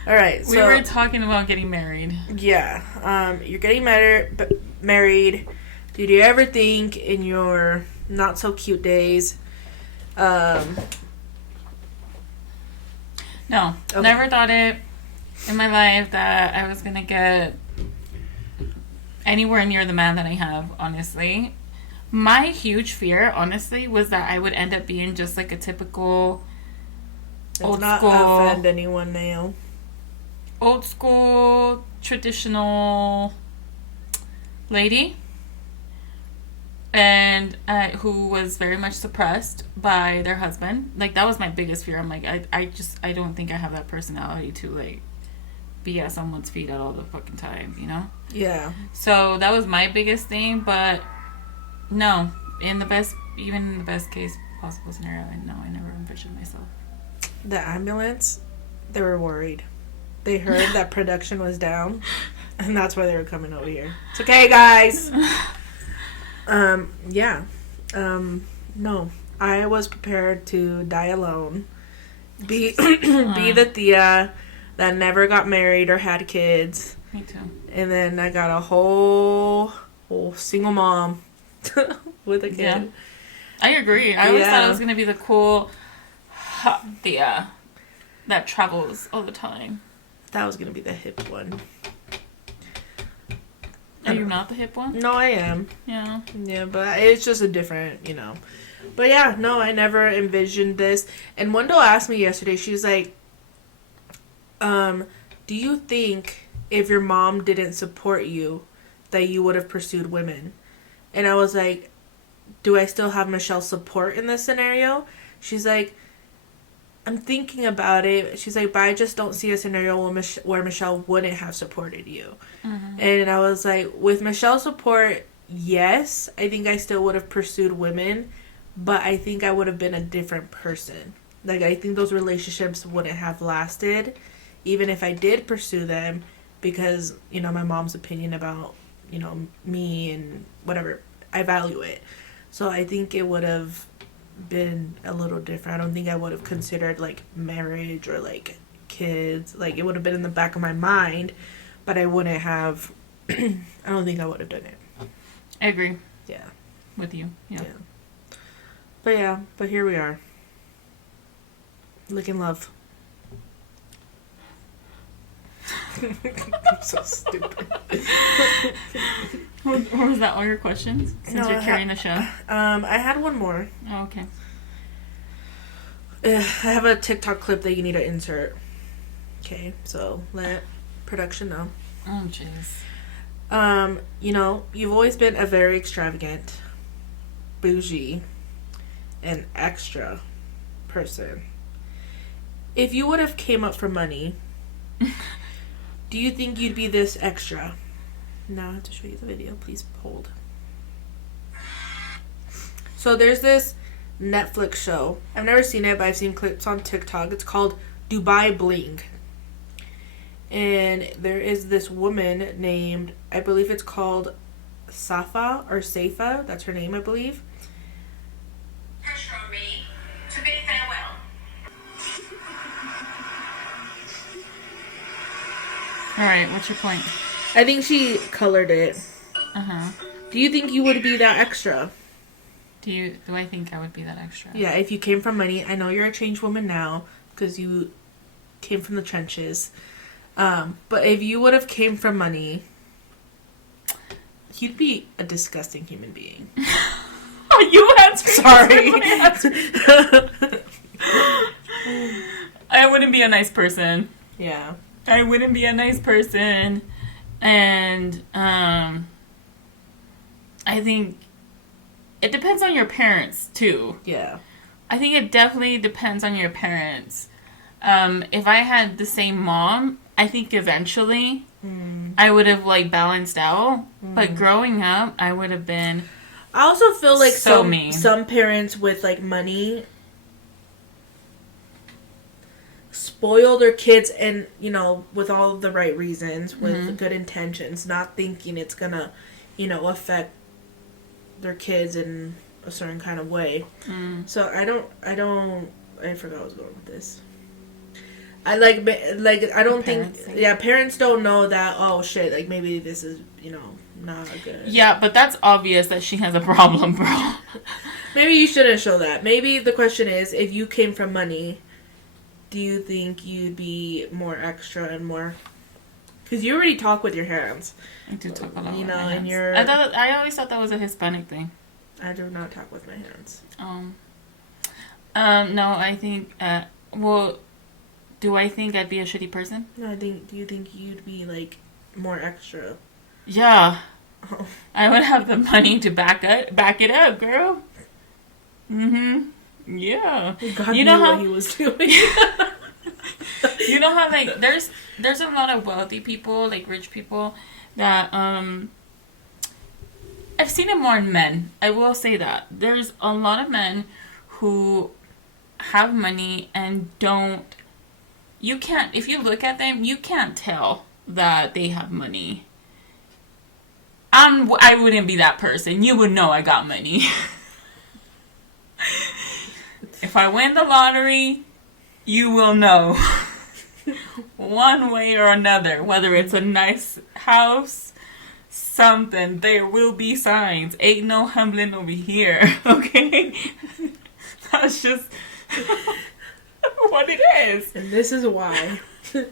All right, so... We were talking about getting married. Yeah, you're getting married. Did you ever think in your not-so-cute days... No, Okay. Never thought it in my life that I was gonna get anywhere near the man that I have, honestly. My huge fear, honestly, was that I would end up being just like a typical old not school, offend anyone now. old school, traditional lady. And who was very much suppressed by their husband. Like, that was my biggest fear. I'm like, I don't think I have that personality to, like, be at someone's feet at all the fucking time, you know? Yeah. So, that was my biggest thing, but no. Even in the best case possible scenario, I never envisioned myself. The ambulance, they were worried. They heard that production was down, and that's why they were coming over here. It's okay, guys! Yeah. No. I was prepared to die alone. Be the Thea that never got married or had kids. Me too. And then I got a whole single mom with a kid. Yeah. I agree. I always thought I was going to be the cool hot Thea that travels all the time. That was going to be the hip one. Are you not the hip one? No, I am. Yeah. Yeah, but it's just a different, you know. But yeah, no, I never envisioned this. And Wendell asked me yesterday, she's like, do you think if your mom didn't support you that you would have pursued women? And I was like, do I still have Michelle's support in this scenario? She's like, I'm thinking about it. She's like, but I just don't see a scenario where Michelle wouldn't have supported you. Mm-hmm. And I was like, with Michelle's support, yes, I think I still would have pursued women, but I think I would have been a different person. Like, I think those relationships wouldn't have lasted, even if I did pursue them, because, you know, my mom's opinion about, you know, me and whatever, I value it. So I think it would have been a little different. I don't think I would have considered, like, marriage or, like, kids. Like, it would have been in the back of my mind, but I wouldn't have, I don't think I would have done it. I agree. Yeah. With you. Yeah. But here we are. Looking love. I'm so stupid. Was that all your questions? Since you're carrying the show? I had one more. Oh, okay. I have a TikTok clip that you need to insert. Okay, so let production know. Oh, jeez. You know, you've always been a very extravagant, bougie, and extra person. If you would have came up for money, do you think you'd be this extra? Now I have to show you the video. Please hold. So there's this Netflix show. I've never seen it, but I've seen clips on TikTok. It's called Dubai Bling. And there is this woman named, I believe it's called Safa or Saifa. That's her name, I believe. Pressure on me to bid farewell. Alright, what's your point? I think she colored it. Uh-huh. Do you think you would be that extra? Do I think I would be that extra? Yeah, if you came from money. I know you're a changed woman now because you came from the trenches. But if you would have came from money, you'd be a disgusting human being. Oh, you answered. Sorry. I wouldn't be a nice person. Yeah. I wouldn't be a nice person. And I think it depends on your parents too. Yeah. I think it definitely depends on your parents. If I had the same mom, I think eventually I would have like balanced out. But growing up, I would have been I also feel like So mean. some parents with like money spoil their kids, and you know, with all the right reasons, with good intentions, not thinking it's gonna, you know, affect their kids in a certain kind of way. So I forgot I was going with this. I I don't think parents don't know that, oh shit, like maybe this is, you know, not good. Yeah, but that's obvious that she has a problem, bro. Maybe you shouldn't show that. Maybe the question is, if you came from money, do you think you'd be more extra and more? Because you already talk with your hands. I do talk a lot you with know, my hands. and I always thought that was a Hispanic thing. I do not talk with my hands. No, I think, do I think I'd be a shitty person? No, do you think you'd be, like, more extra? Yeah. Oh. I would have the money to back it up, girl. Yeah. God you know knew how what he was doing. You know how, like, there's a lot of wealthy people, like rich people, that I've seen it more in men. I will say that there's a lot of men who have money and don't. You can't, if you look at them, you can't tell that they have money. I wouldn't be that person. You would know I got money. If I win the lottery, you will know. One way or another. Whether it's a nice house, something, there will be signs. Ain't no humbling over here. Okay? That's just what it is. And this is why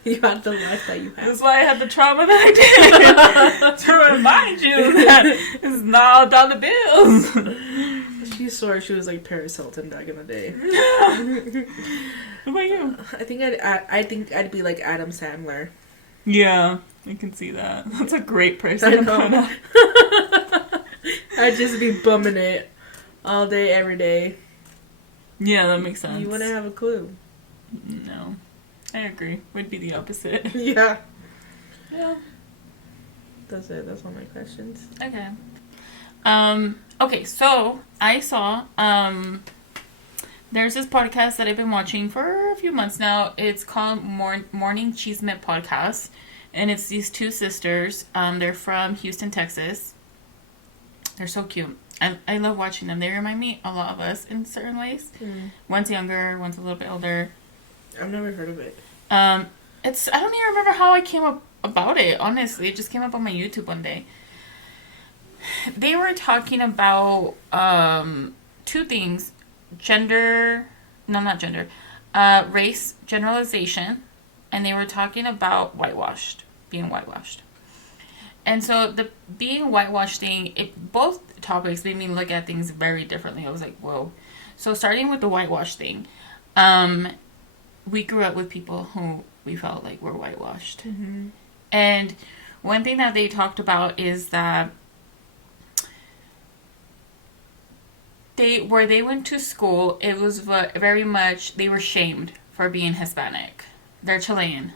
you had the life that you had. That's why I had the trauma that I did. To remind you that it's not all dollar bills. She swore she was like Paris Hilton back in the day. What about you? I think I'd be like Adam Sandler. Yeah, I can see that. That's a great person. I'd just be bumming it all day, every day. Yeah, that makes sense. You wouldn't have a clue. No, I agree. Would be the opposite. Yeah. Yeah. That's it. That's all my questions. Okay. Okay, so I saw, there's this podcast that I've been watching for a few months now. It's called Morning Cheesemint Podcast, and it's these two sisters. They're from Houston, Texas. They're so cute. I love watching them. They remind me a lot of us in certain ways. One's younger, one's a little bit older. I've never heard of it. I don't even remember how I came up about it, honestly. It just came up on my YouTube one day. They were talking about two things. Race generalization, and they were talking about being whitewashed. And so the being whitewashed thing, both topics made me look at things very differently. I was like, whoa. So starting with the whitewash thing, we grew up with people who we felt like were whitewashed. And one thing that they talked about is that where they went to school, it was very much, they were shamed for being Hispanic. They're Chilean.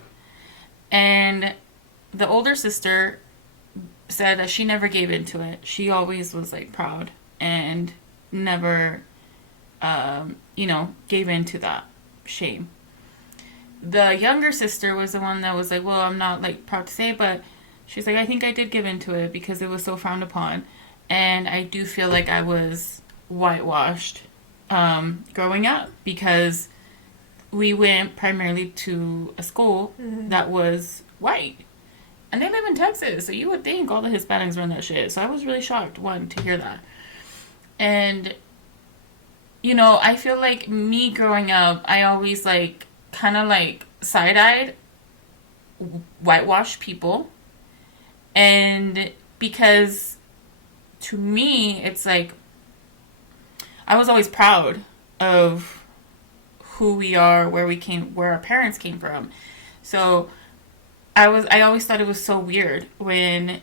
And the older sister said that she never gave into it. She always was like proud and never, gave into that shame. The younger sister was the one that was like, well, I'm not like proud to say it, but she's like, I think I did give into it because it was so frowned upon. And I do feel like I was whitewashed growing up because we went primarily to a school that was white, and they live in Texas, so you would think all the Hispanics were in that shit. So I was really shocked, to hear that. And I feel like me growing up, I always like kind of like side-eyed whitewashed people, and because to me it's like I was always proud of who we are, where our parents came from. So I always thought it was so weird when,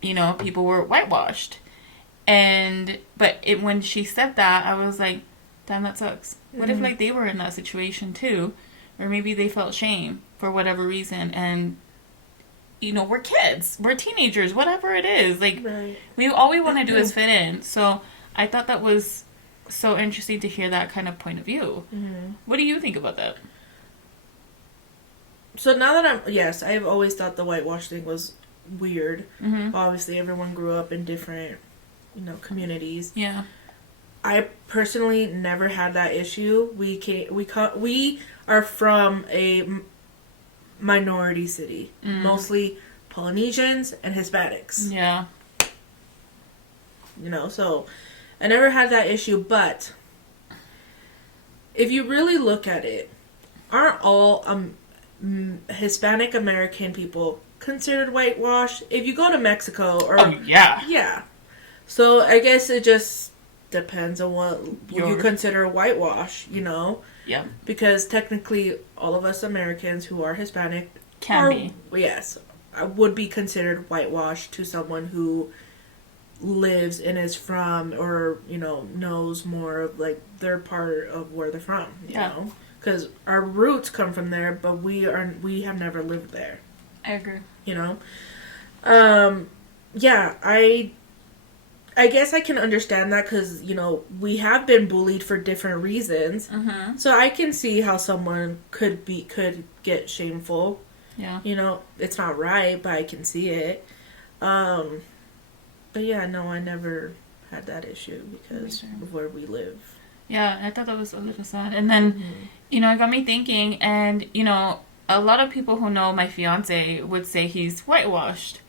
people were whitewashed. But when she said that, I was like, damn, that sucks. What if like they were in that situation too? Or maybe they felt shame for whatever reason, and we're kids, we're teenagers, whatever it is. Like, right. all we want to do is fit in. So I thought that was so interesting to hear that kind of point of view. Mm-hmm. What do you think about that? So now that yes, I've always thought the whitewash thing was weird. Mm-hmm. Obviously, everyone grew up in different, communities. Yeah. I personally never had that issue. We are from a minority city, mostly Polynesians and Hispanics. Yeah. So I never had that issue. But if you really look at it, aren't all Hispanic American people considered whitewashed? If you go to Mexico or yeah. So I guess it just depends on what you consider whitewash, Yeah. Because technically all of us Americans who are Hispanic would be considered whitewashed to someone who lives and is from, or knows more of like their part of where they're from, you know, because our roots come from there, but we have never lived there. I agree. Yeah, I guess I can understand that because we have been bullied for different reasons, so I can see how someone could get shameful. Yeah. It's not right, but I can see it. But yeah, no, I never had that issue because of where we live. Yeah, I thought that was a little sad. And then, it got me thinking, and, a lot of people who know my fiance would say he's whitewashed.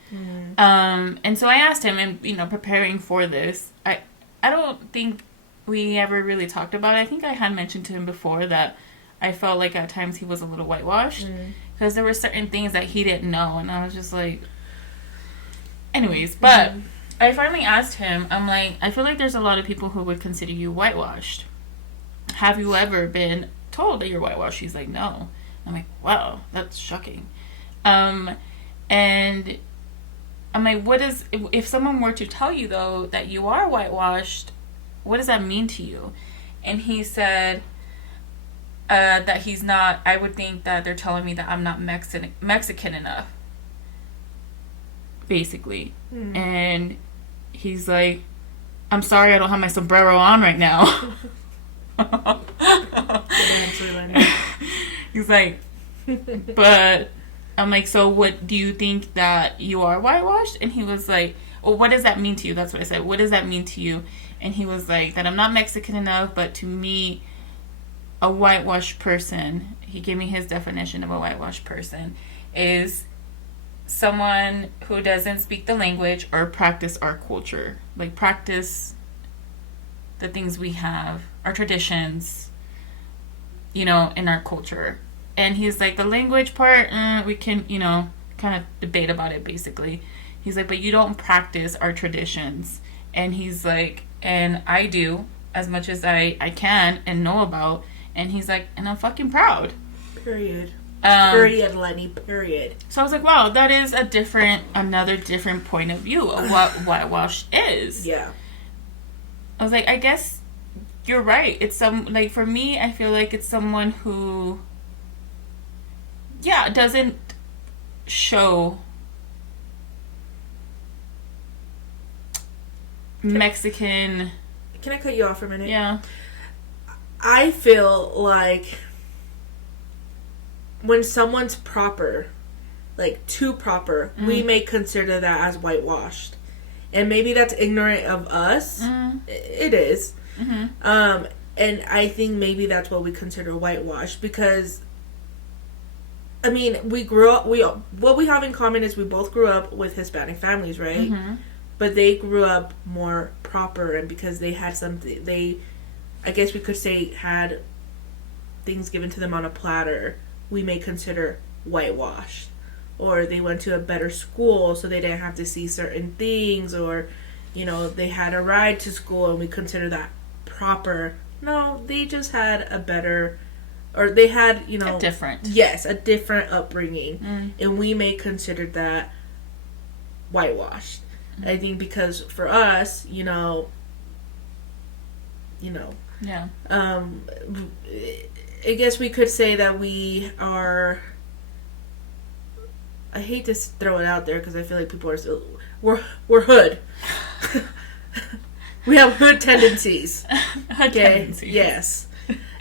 And so I asked him, and, preparing for this, I don't think we ever really talked about it. I think I had mentioned to him before that I felt like at times he was a little whitewashed because there were certain things that he didn't know, and I was just like, anyways, but I finally asked him, I'm like, I feel like there's a lot of people who would consider you whitewashed. Have you ever been told that you're whitewashed? He's like, no. I'm like, wow, that's shocking. And I'm like, if someone were to tell you, though, that you are whitewashed, what does that mean to you? And he said that he's not, I would think that they're telling me that I'm not Mexican enough, basically. And he's like, I'm sorry I don't have my sombrero on right now. He's like, but I'm like, so what do you think that you are whitewashed? And he was like, well, what does that mean to you? That's what I said. What does that mean to you? And he was like, that I'm not Mexican enough, but to me, a whitewashed person, he gave me his definition of a whitewashed person, is someone who doesn't speak the language or practice our culture. Like, practice the things we have, our traditions, in our culture. And he's like, the language part, we can, kind of debate about it, basically. He's like, but you don't practice our traditions. And he's like, and I do, as much as I can and know about. And he's like, and I'm fucking proud. Period. Period, Lenny. Period. So I was like, wow, that is another different point of view of what whitewash is. Yeah. I was like, I guess you're right. It's for me, I feel like it's someone who, doesn't show Mexican. Can I cut you off for a minute? Yeah. I feel like when someone's proper, like too proper, we may consider that as whitewashed. And maybe that's ignorant of us. It is. And I think maybe that's what we consider whitewash, because I mean, what we have in common is we both grew up with Hispanic families, right? But they grew up more proper, and because they had something, I guess we could say, had things given to them on a platter, we may consider whitewashed. Or they went to a better school, so they didn't have to see certain things, or they had a ride to school, and we consider that proper. No, they just had a better, or they had a different upbringing, and we may consider that whitewashed. I think because for us, I guess we could say that we are I hate to throw it out there because I feel like people are still, we're hood. We have hood tendencies. Hood tendencies. Yes.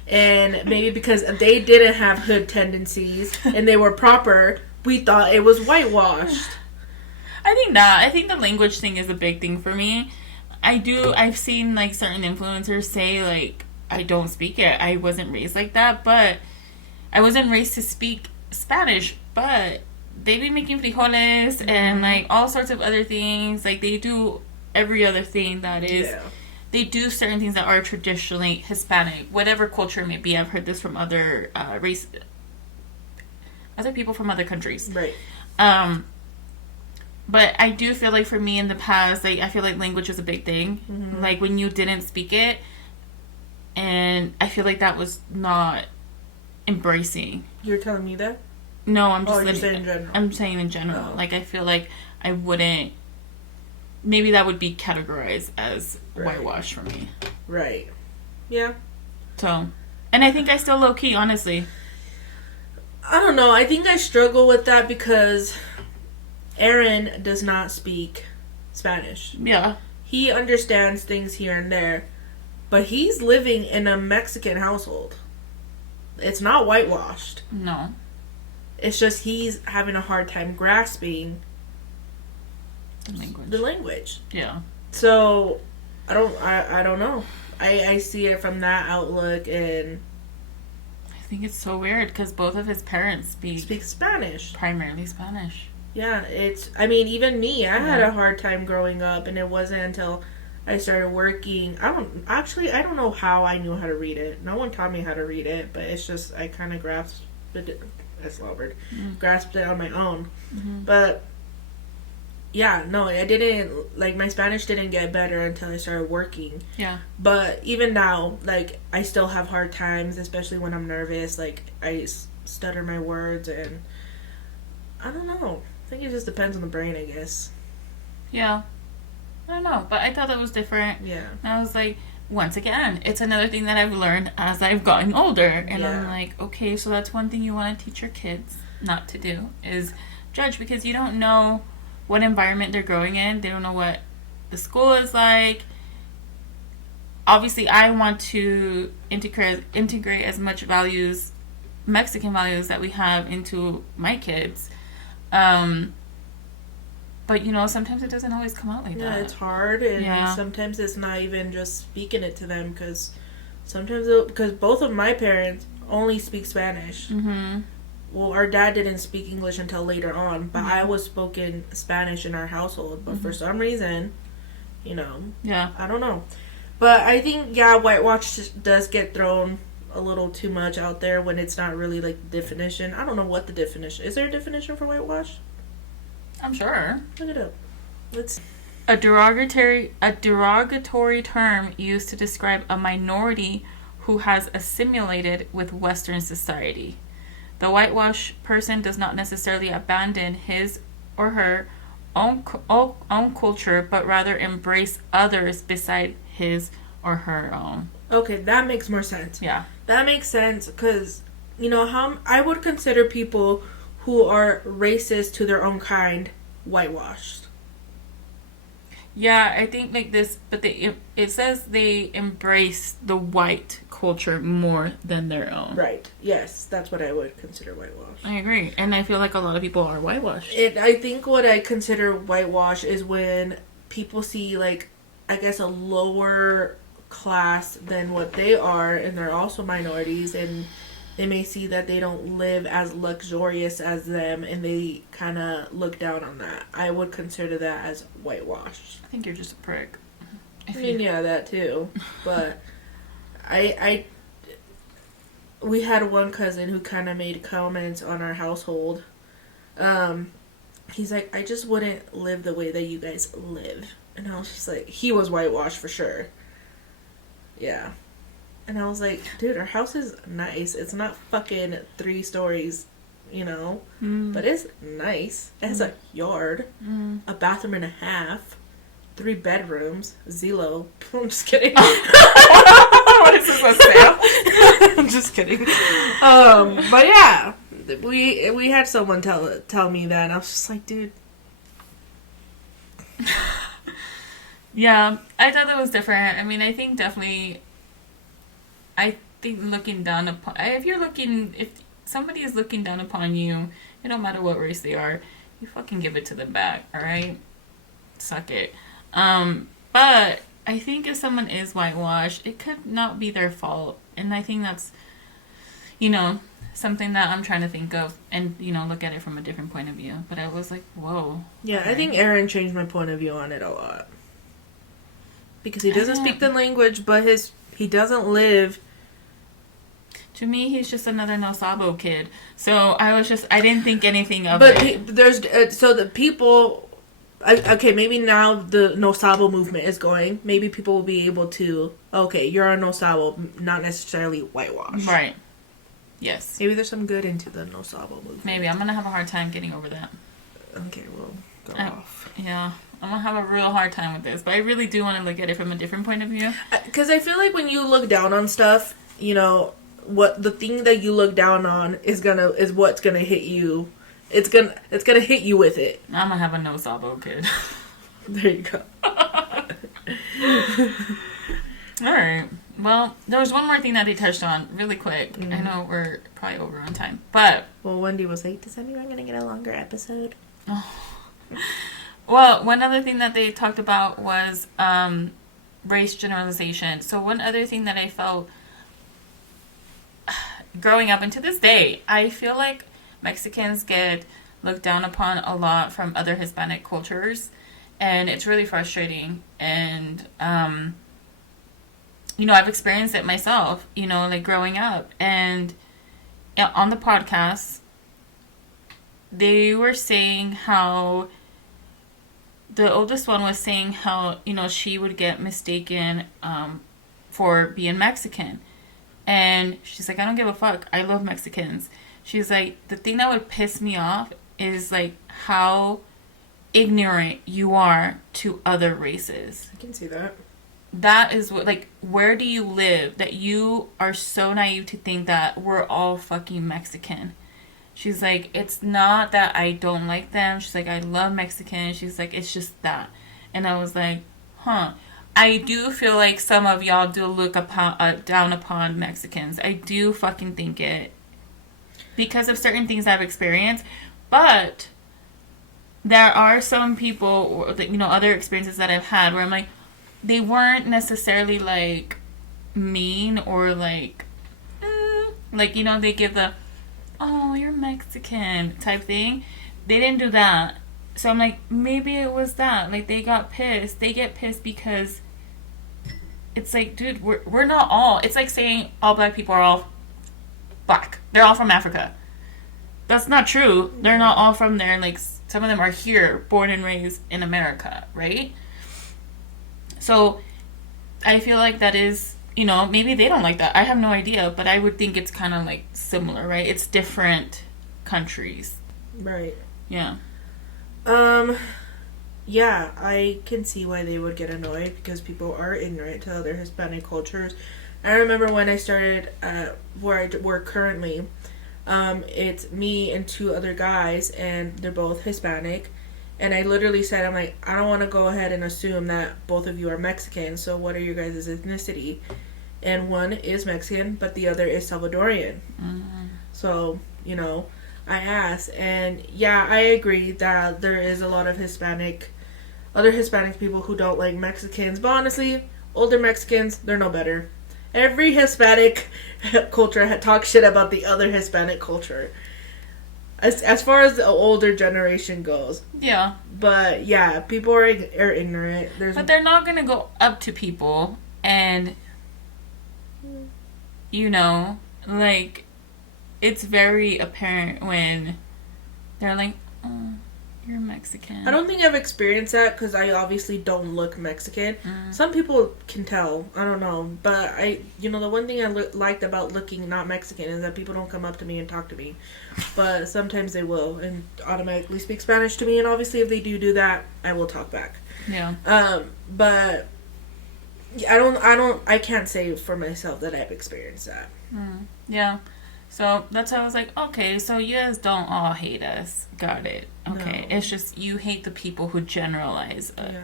And maybe because they didn't have hood tendencies and they were proper, we thought it was whitewashed. I think not. I think the language thing is a big thing for me. I've seen, like, certain influencers say, like, I don't speak it. I wasn't raised like that, but I wasn't raised to speak Spanish, but they be making frijoles and, like, all sorts of other things. Like, they do every other thing that is... Yeah. They do certain things that are traditionally Hispanic, whatever culture it may be. I've heard this from other other people from other countries. Right. But I do feel like for me in the past, like, I feel like language was a big thing. Mm-hmm. Like, when you didn't speak it, and I feel like that was not embracing. You're telling me that? No, I'm just you're saying in general. I'm saying in general. Oh. Like, I feel like I wouldn't... Maybe that would be categorized as whitewash for me. Right. Yeah. So, and I think I still low-key, honestly. I don't know. I think I struggle with that because Aaron does not speak Spanish. Yeah. He understands things here and there, but he's living in a Mexican household. It's not whitewashed. No. It's just he's having a hard time grasping the language. Yeah. So I don't know. I see it from that outlook, and I think it's so weird because both of his parents speak Spanish. Primarily Spanish. Yeah, I mean, even me, I had a hard time growing up, and it wasn't until I started working. I don't know how I knew how to read it. No one taught me how to read it, but it's just I kind of grasped it. Grasped it on my own. Mm-hmm. But yeah, no, I didn't, like, my Spanish didn't get better until I started working. Yeah. But even now, like, I still have hard times, especially when I'm nervous. Like, I stutter my words, and I don't know. I think it just depends on the brain, I guess. Yeah. I don't know, but I thought that was different. Yeah. And I was like, once again, it's another thing that I've learned as I've gotten older. And I'm like, okay, so that's one thing you want to teach your kids not to do, is judge, because you don't know what environment they're growing in. They don't know what the school is like. Obviously, I want to integrate as much values, Mexican values, that we have into my kids. But, you know, sometimes it doesn't always come out like that. Yeah, it's hard, and sometimes it's not even just speaking it to them, because both of my parents only speak Spanish. Mm-hmm. Well, our dad didn't speak English until later on, but I was spoken Spanish in our household. But for some reason, you know, I don't know. But I think, whitewash does get thrown a little too much out there when it's not really, like, the definition. I don't know what the definition is. There a definition for whitewash? I'm sure. Look it up. Let's. A derogatory term used to describe a minority who has assimilated with Western society. The whitewash person does not necessarily abandon his or her own culture, but rather embrace others beside his or her own. Okay, that makes more sense. Yeah. That makes sense, because, you know, how I would consider people who are racist to their own kind whitewashed. Yeah, I think like this, but it says they embrace the white culture more than their own. Right. Yes, that's what I would consider whitewash. I agree, and I feel like a lot of people are whitewashed. I think what I consider whitewash is when people see, like, I guess, a lower class than what they are, and they're also minorities, and they may see that they don't live as luxurious as them, and they kind of look down on that. I would consider that as whitewash. I think you're just a prick. I mean, yeah, that too. But we had one cousin who kind of made comments on our household. He's like, I just wouldn't live the way that you guys live. And I was just like, he was whitewashed for sure. Yeah. And I was like, dude, our house is nice. It's not fucking 3 stories, you know? But it's nice. It has a yard, a bathroom and a half, 3 bedrooms, Zillow. I'm just kidding. What is this, a sale? I'm just kidding. But yeah, we had someone tell me that, and I was just like, dude. Yeah, I thought that was different. I mean, I think definitely. I think looking down upon if somebody is looking down upon you, it don't matter what race they are, you fucking give it to them back, all right? Suck it. But I think if someone is whitewashed, it could not be their fault, and I think that's, something that I'm trying to think of and, look at it from a different point of view. But I was like, whoa. Yeah, okay. I think Aaron changed my point of view on it a lot. Because he doesn't speak the language, but he doesn't live. To me, he's just another No Sabo kid. So I didn't think anything of But it. so the people, okay, maybe now the No Sabo movement is going. Maybe people will be able to, okay, you're a No Sabo, not necessarily whitewash. Right. Yes. Maybe there's some good into the No Sabo movement. Maybe. I'm going to have a hard time getting over that. Okay, well, go off. Yeah. I'm going to have a real hard time with this. But I really do want to look at it from a different point of view. Because I feel like when you look down on stuff, what the thing that you look down on is what's gonna hit you. It's gonna hit you with it. I'm gonna have a No Sabo kid. There you go. Alright. Well, there was one more thing that they touched on really quick. Mm-hmm. I know we're probably over on time. But Wendy was like, does that mean we're gonna get a longer episode? Oh. Well, one other thing that they talked about was race generalization. So one other thing that I felt growing up, and to this day, I feel like Mexicans get looked down upon a lot from other Hispanic cultures, and it's really frustrating. And I've experienced it myself, like growing up. And on the podcast, they were saying how the oldest one was saying how, she would get mistaken for being Mexican. And she's like, I don't give a fuck. I love Mexicans. She's like, the thing that would piss me off is like how ignorant you are to other races. I can see that. That is what, like, where do you live that you are so naive to think that we're all fucking Mexican? She's like, it's not that I don't like them. She's like, I love Mexicans. She's like, it's just that. And I was like, huh. I do feel like some of y'all do look down upon Mexicans. I do fucking think it. Because of certain things I've experienced. But there are some people, other experiences that I've had where I'm like, they weren't necessarily like mean or like, they give the, oh, you're Mexican type thing. They didn't do that. So I'm like, maybe it was that. Like, they got pissed. They get pissed because it's like, dude, we're not all. It's like saying all black people are all black. They're all from Africa. That's not true. They're not all from there. Like, some of them are here, born and raised in America, right? So I feel like that is, maybe they don't like that. I have no idea, but I would think it's kind of like similar, right? It's different countries. Right. Yeah. Yeah, I can see why they would get annoyed because people are ignorant to other Hispanic cultures. I remember when I started where I work currently, it's me and two other guys, and they're both Hispanic. And I literally said, I'm like, I don't want to go ahead and assume that both of you are Mexican, so what are your guys' ethnicity? And one is Mexican, but the other is Salvadorian. Mm-hmm. So, I asked, and yeah, I agree that there is a lot of other Hispanic people who don't like Mexicans, but honestly, older Mexicans, they're no better. Every Hispanic culture talks shit about the other Hispanic culture. As far as the older generation goes. Yeah. But yeah, people are ignorant. But they're not going to go up to people and, like, it's very apparent when they're like, oh, you're Mexican. I don't think I've experienced that because I obviously don't look Mexican. Some people can tell. I don't know. But the one thing I liked about looking not Mexican is that people don't come up to me and talk to me. But sometimes they will and automatically speak Spanish to me. And obviously if they do that, I will talk back. Yeah. But I can't say for myself that I've experienced that. Yeah. So that's why I was like, okay, so you guys don't all hate us. Got it. Okay. No. It's just you hate the people who generalize Yeah.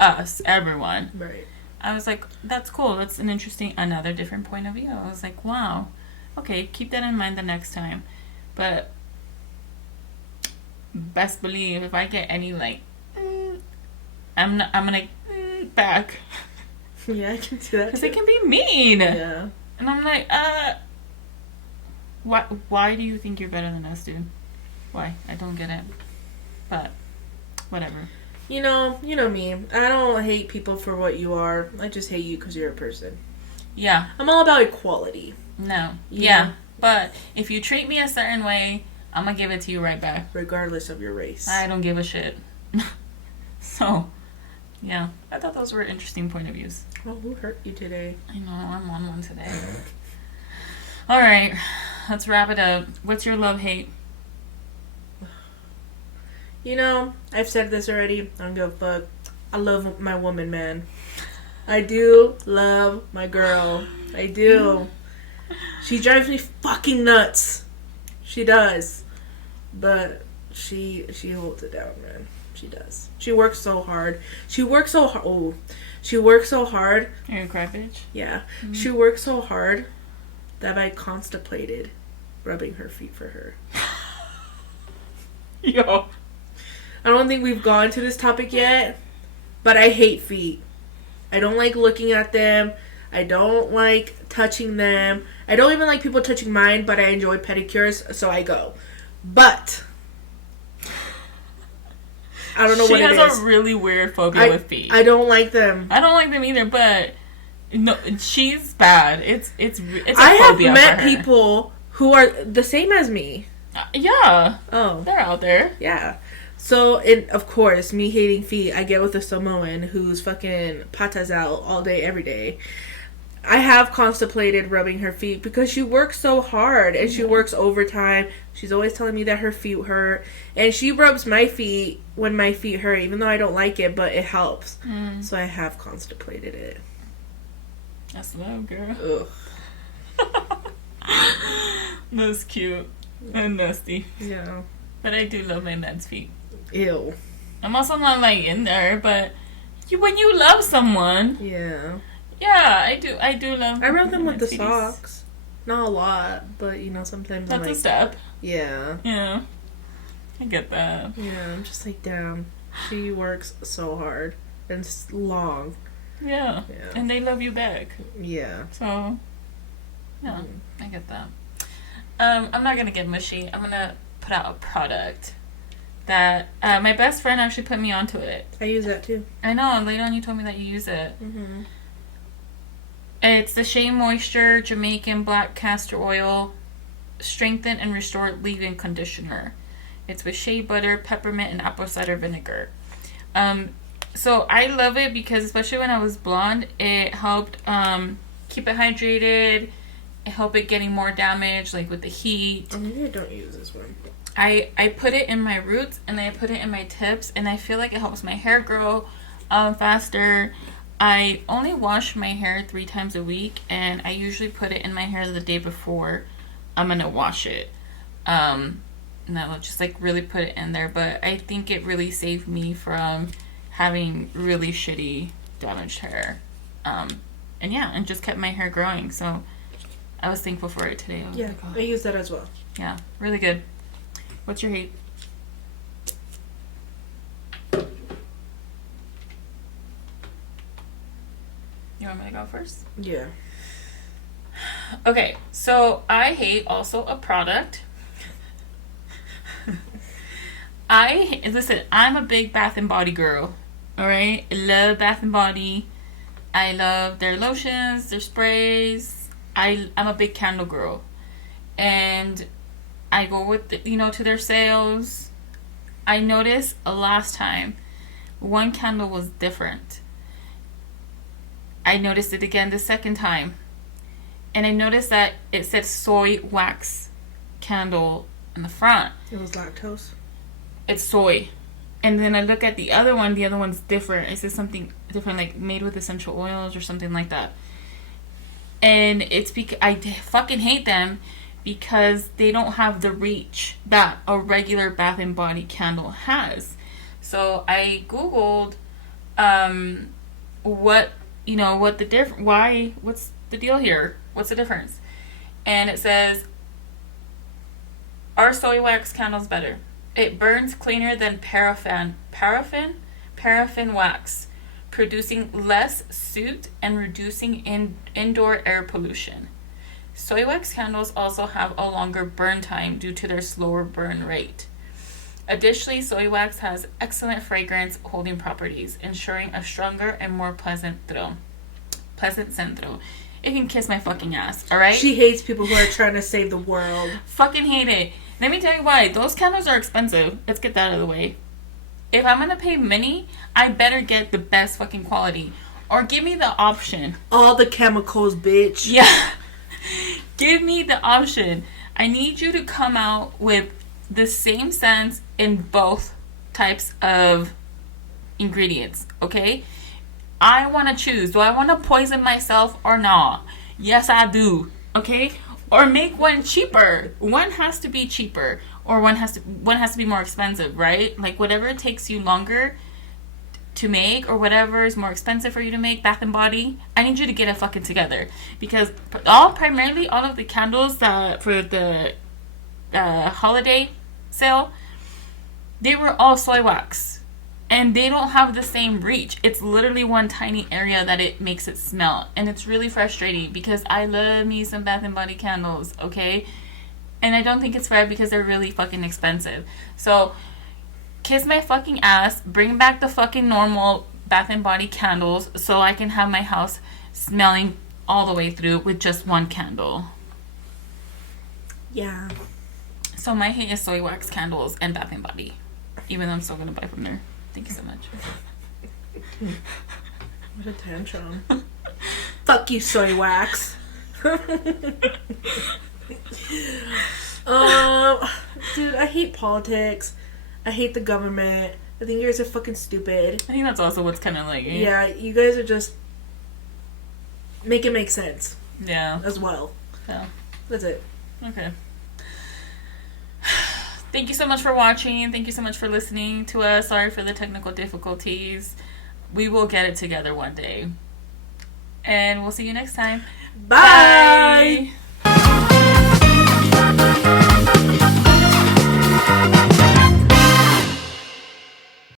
us, everyone. Right. I was like, that's cool. That's an interesting, another different point of view. I was like, wow. Okay, keep that in mind the next time. But best believe if I get any like, I'm gonna back. Yeah, I can see that. Because they can be mean. Yeah. And I'm like, why do you think you're better than us, dude? Why? I don't get it. But whatever. You know me. I don't hate people for what you are. I just hate you because you're a person. Yeah. I'm all about equality. No. Yeah. Yeah. But if you treat me a certain way, I'm gonna give it to you right back. Regardless of your race. I don't give a shit. So, yeah. I thought those were interesting point of views. Oh, who hurt you today? I know, I'm on one today. Alright. Let's wrap it up. What's your love-hate? You know, I've said this already. I don't give a fuck. I love my woman, man. I do love my girl. I do. She drives me fucking nuts. She does. But she holds it down, man. She does. She works so hard. She works so hard. Oh. She works so hard. You're a cry bitch? Yeah. Mm-hmm. She works so hard that I contemplated rubbing her feet for her. Yo. I don't think we've gone to this topic yet, but I hate feet. I don't like looking at them. I don't like touching them. I don't even like people touching mine, but I enjoy pedicures, so I go. But I don't know what it is. She has a really weird phobia with feet. I don't like them. I don't like them either, but no, she's bad. It's a phobia. I have met people who are the same as me. Yeah. Oh. They're out there. Yeah. So, of course, me hating feet, I get with a Samoan who's fucking patas out all day, every day. I have contemplated rubbing her feet because she works so hard and she works overtime. She's always telling me that her feet hurt. And she rubs my feet when my feet hurt, even though I don't like it, but it helps. So I have contemplated it. That's love, girl. Ugh. That's cute and nasty. Yeah. But I do love my men's feet. Ew. I'm also not like in there, but when you love someone. Yeah. Yeah, I do love. I rub them with the feeties. socks. Not a lot, but sometimes That's I'm like, a step. Yeah. Yeah. I get that. Yeah, I'm just like, damn. She works so hard and long. Yeah. And they love you back. Yeah. So, yeah, I get that. I'm not gonna get mushy. I'm gonna put out a product that my best friend actually put me onto it. I use that too. I know. Later on, you told me that you use it. Mm-hmm. It's the Shea Moisture Jamaican Black Castor Oil Strengthen and Restore Leave-In Conditioner. It's with shea butter, peppermint, and apple cider vinegar. So I love it because especially when I was blonde, it helped keep it hydrated. It helped it getting more damage, like with the heat. Maybe I don't use this one. I put it in my roots and I put it in my tips, and I feel like it helps my hair grow faster. I only wash my hair 3 times a week, and I usually put it in my hair the day before I'm gonna wash it. And I'll just like really put it in there, but I think it really saved me from having really shitty damaged hair. And yeah, and just kept my hair growing, so I was thankful for it today. Yeah, like, oh. I use that as well. Yeah, really good. What's your hate? You want me to go first? Yeah. Okay, so I hate also a product. Listen, I'm a big Bath and Body girl. Alright? I love Bath and Body. I love their lotions, their sprays. I'm a big candle girl. And I go with, to their sales. I noticed last time, one candle was different. I noticed it again the second time. And I noticed that it said soy wax candle in the front. It was lactose. It's soy. And then I look at the other one's different. It says something different, like made with essential oils or something like that. And it's because I fucking hate them because they don't have the reach that a regular Bath and Body candle has. So I googled what's the deal here? What's the difference? And it says, are soy wax candles better? It burns cleaner than paraffin wax, producing less soot and reducing indoor air pollution. Soy wax candles also have a longer burn time due to their slower burn rate. Additionally, soy wax has excellent fragrance holding properties, ensuring a stronger and more pleasant scent throw. It can kiss my fucking ass, alright? She hates people who are trying to save the world. Fucking hate it. Let me tell you why. Those candles are expensive. Let's get that out of the way. If I'm gonna pay money, I better get the best fucking quality. Or give me the option. All the chemicals, bitch. Yeah. Give me the option. I need you to come out with the same scents in both types of ingredients, okay? I want to choose. Do I want to poison myself or not? Yes, I do, okay? Or make one cheaper. One has to be cheaper, or one has to be more expensive, right? Like whatever takes you longer to make, or whatever is more expensive for you to make, Bath and Body, I need you to get it fucking together, because primarily all of the candles that for the holiday sale, they were all soy wax, and they don't have the same reach. It's literally one tiny area that it makes it smell, and it's really frustrating because I love me some Bath and Body candles, okay? And I don't think it's fair because they're really fucking expensive. So kiss my fucking ass, bring back the fucking normal Bath and Body candles so I can have my house smelling all the way through with just one candle. Yeah. So my hate is soy wax candles and Bath and Body, even though I'm still gonna buy from there. Thank you so much. What a tantrum. Fuck you, soy wax. Dude, I hate politics. I hate the government. I think you guys are fucking stupid. I think that's also what's kind of like... Yeah, you guys are just... Make it make sense. Yeah. As well. Yeah. That's it. Okay. Thank you so much for watching. Thank you so much for listening to us. Sorry for the technical difficulties. We will get it together one day. And we'll see you next time. Bye! Bye.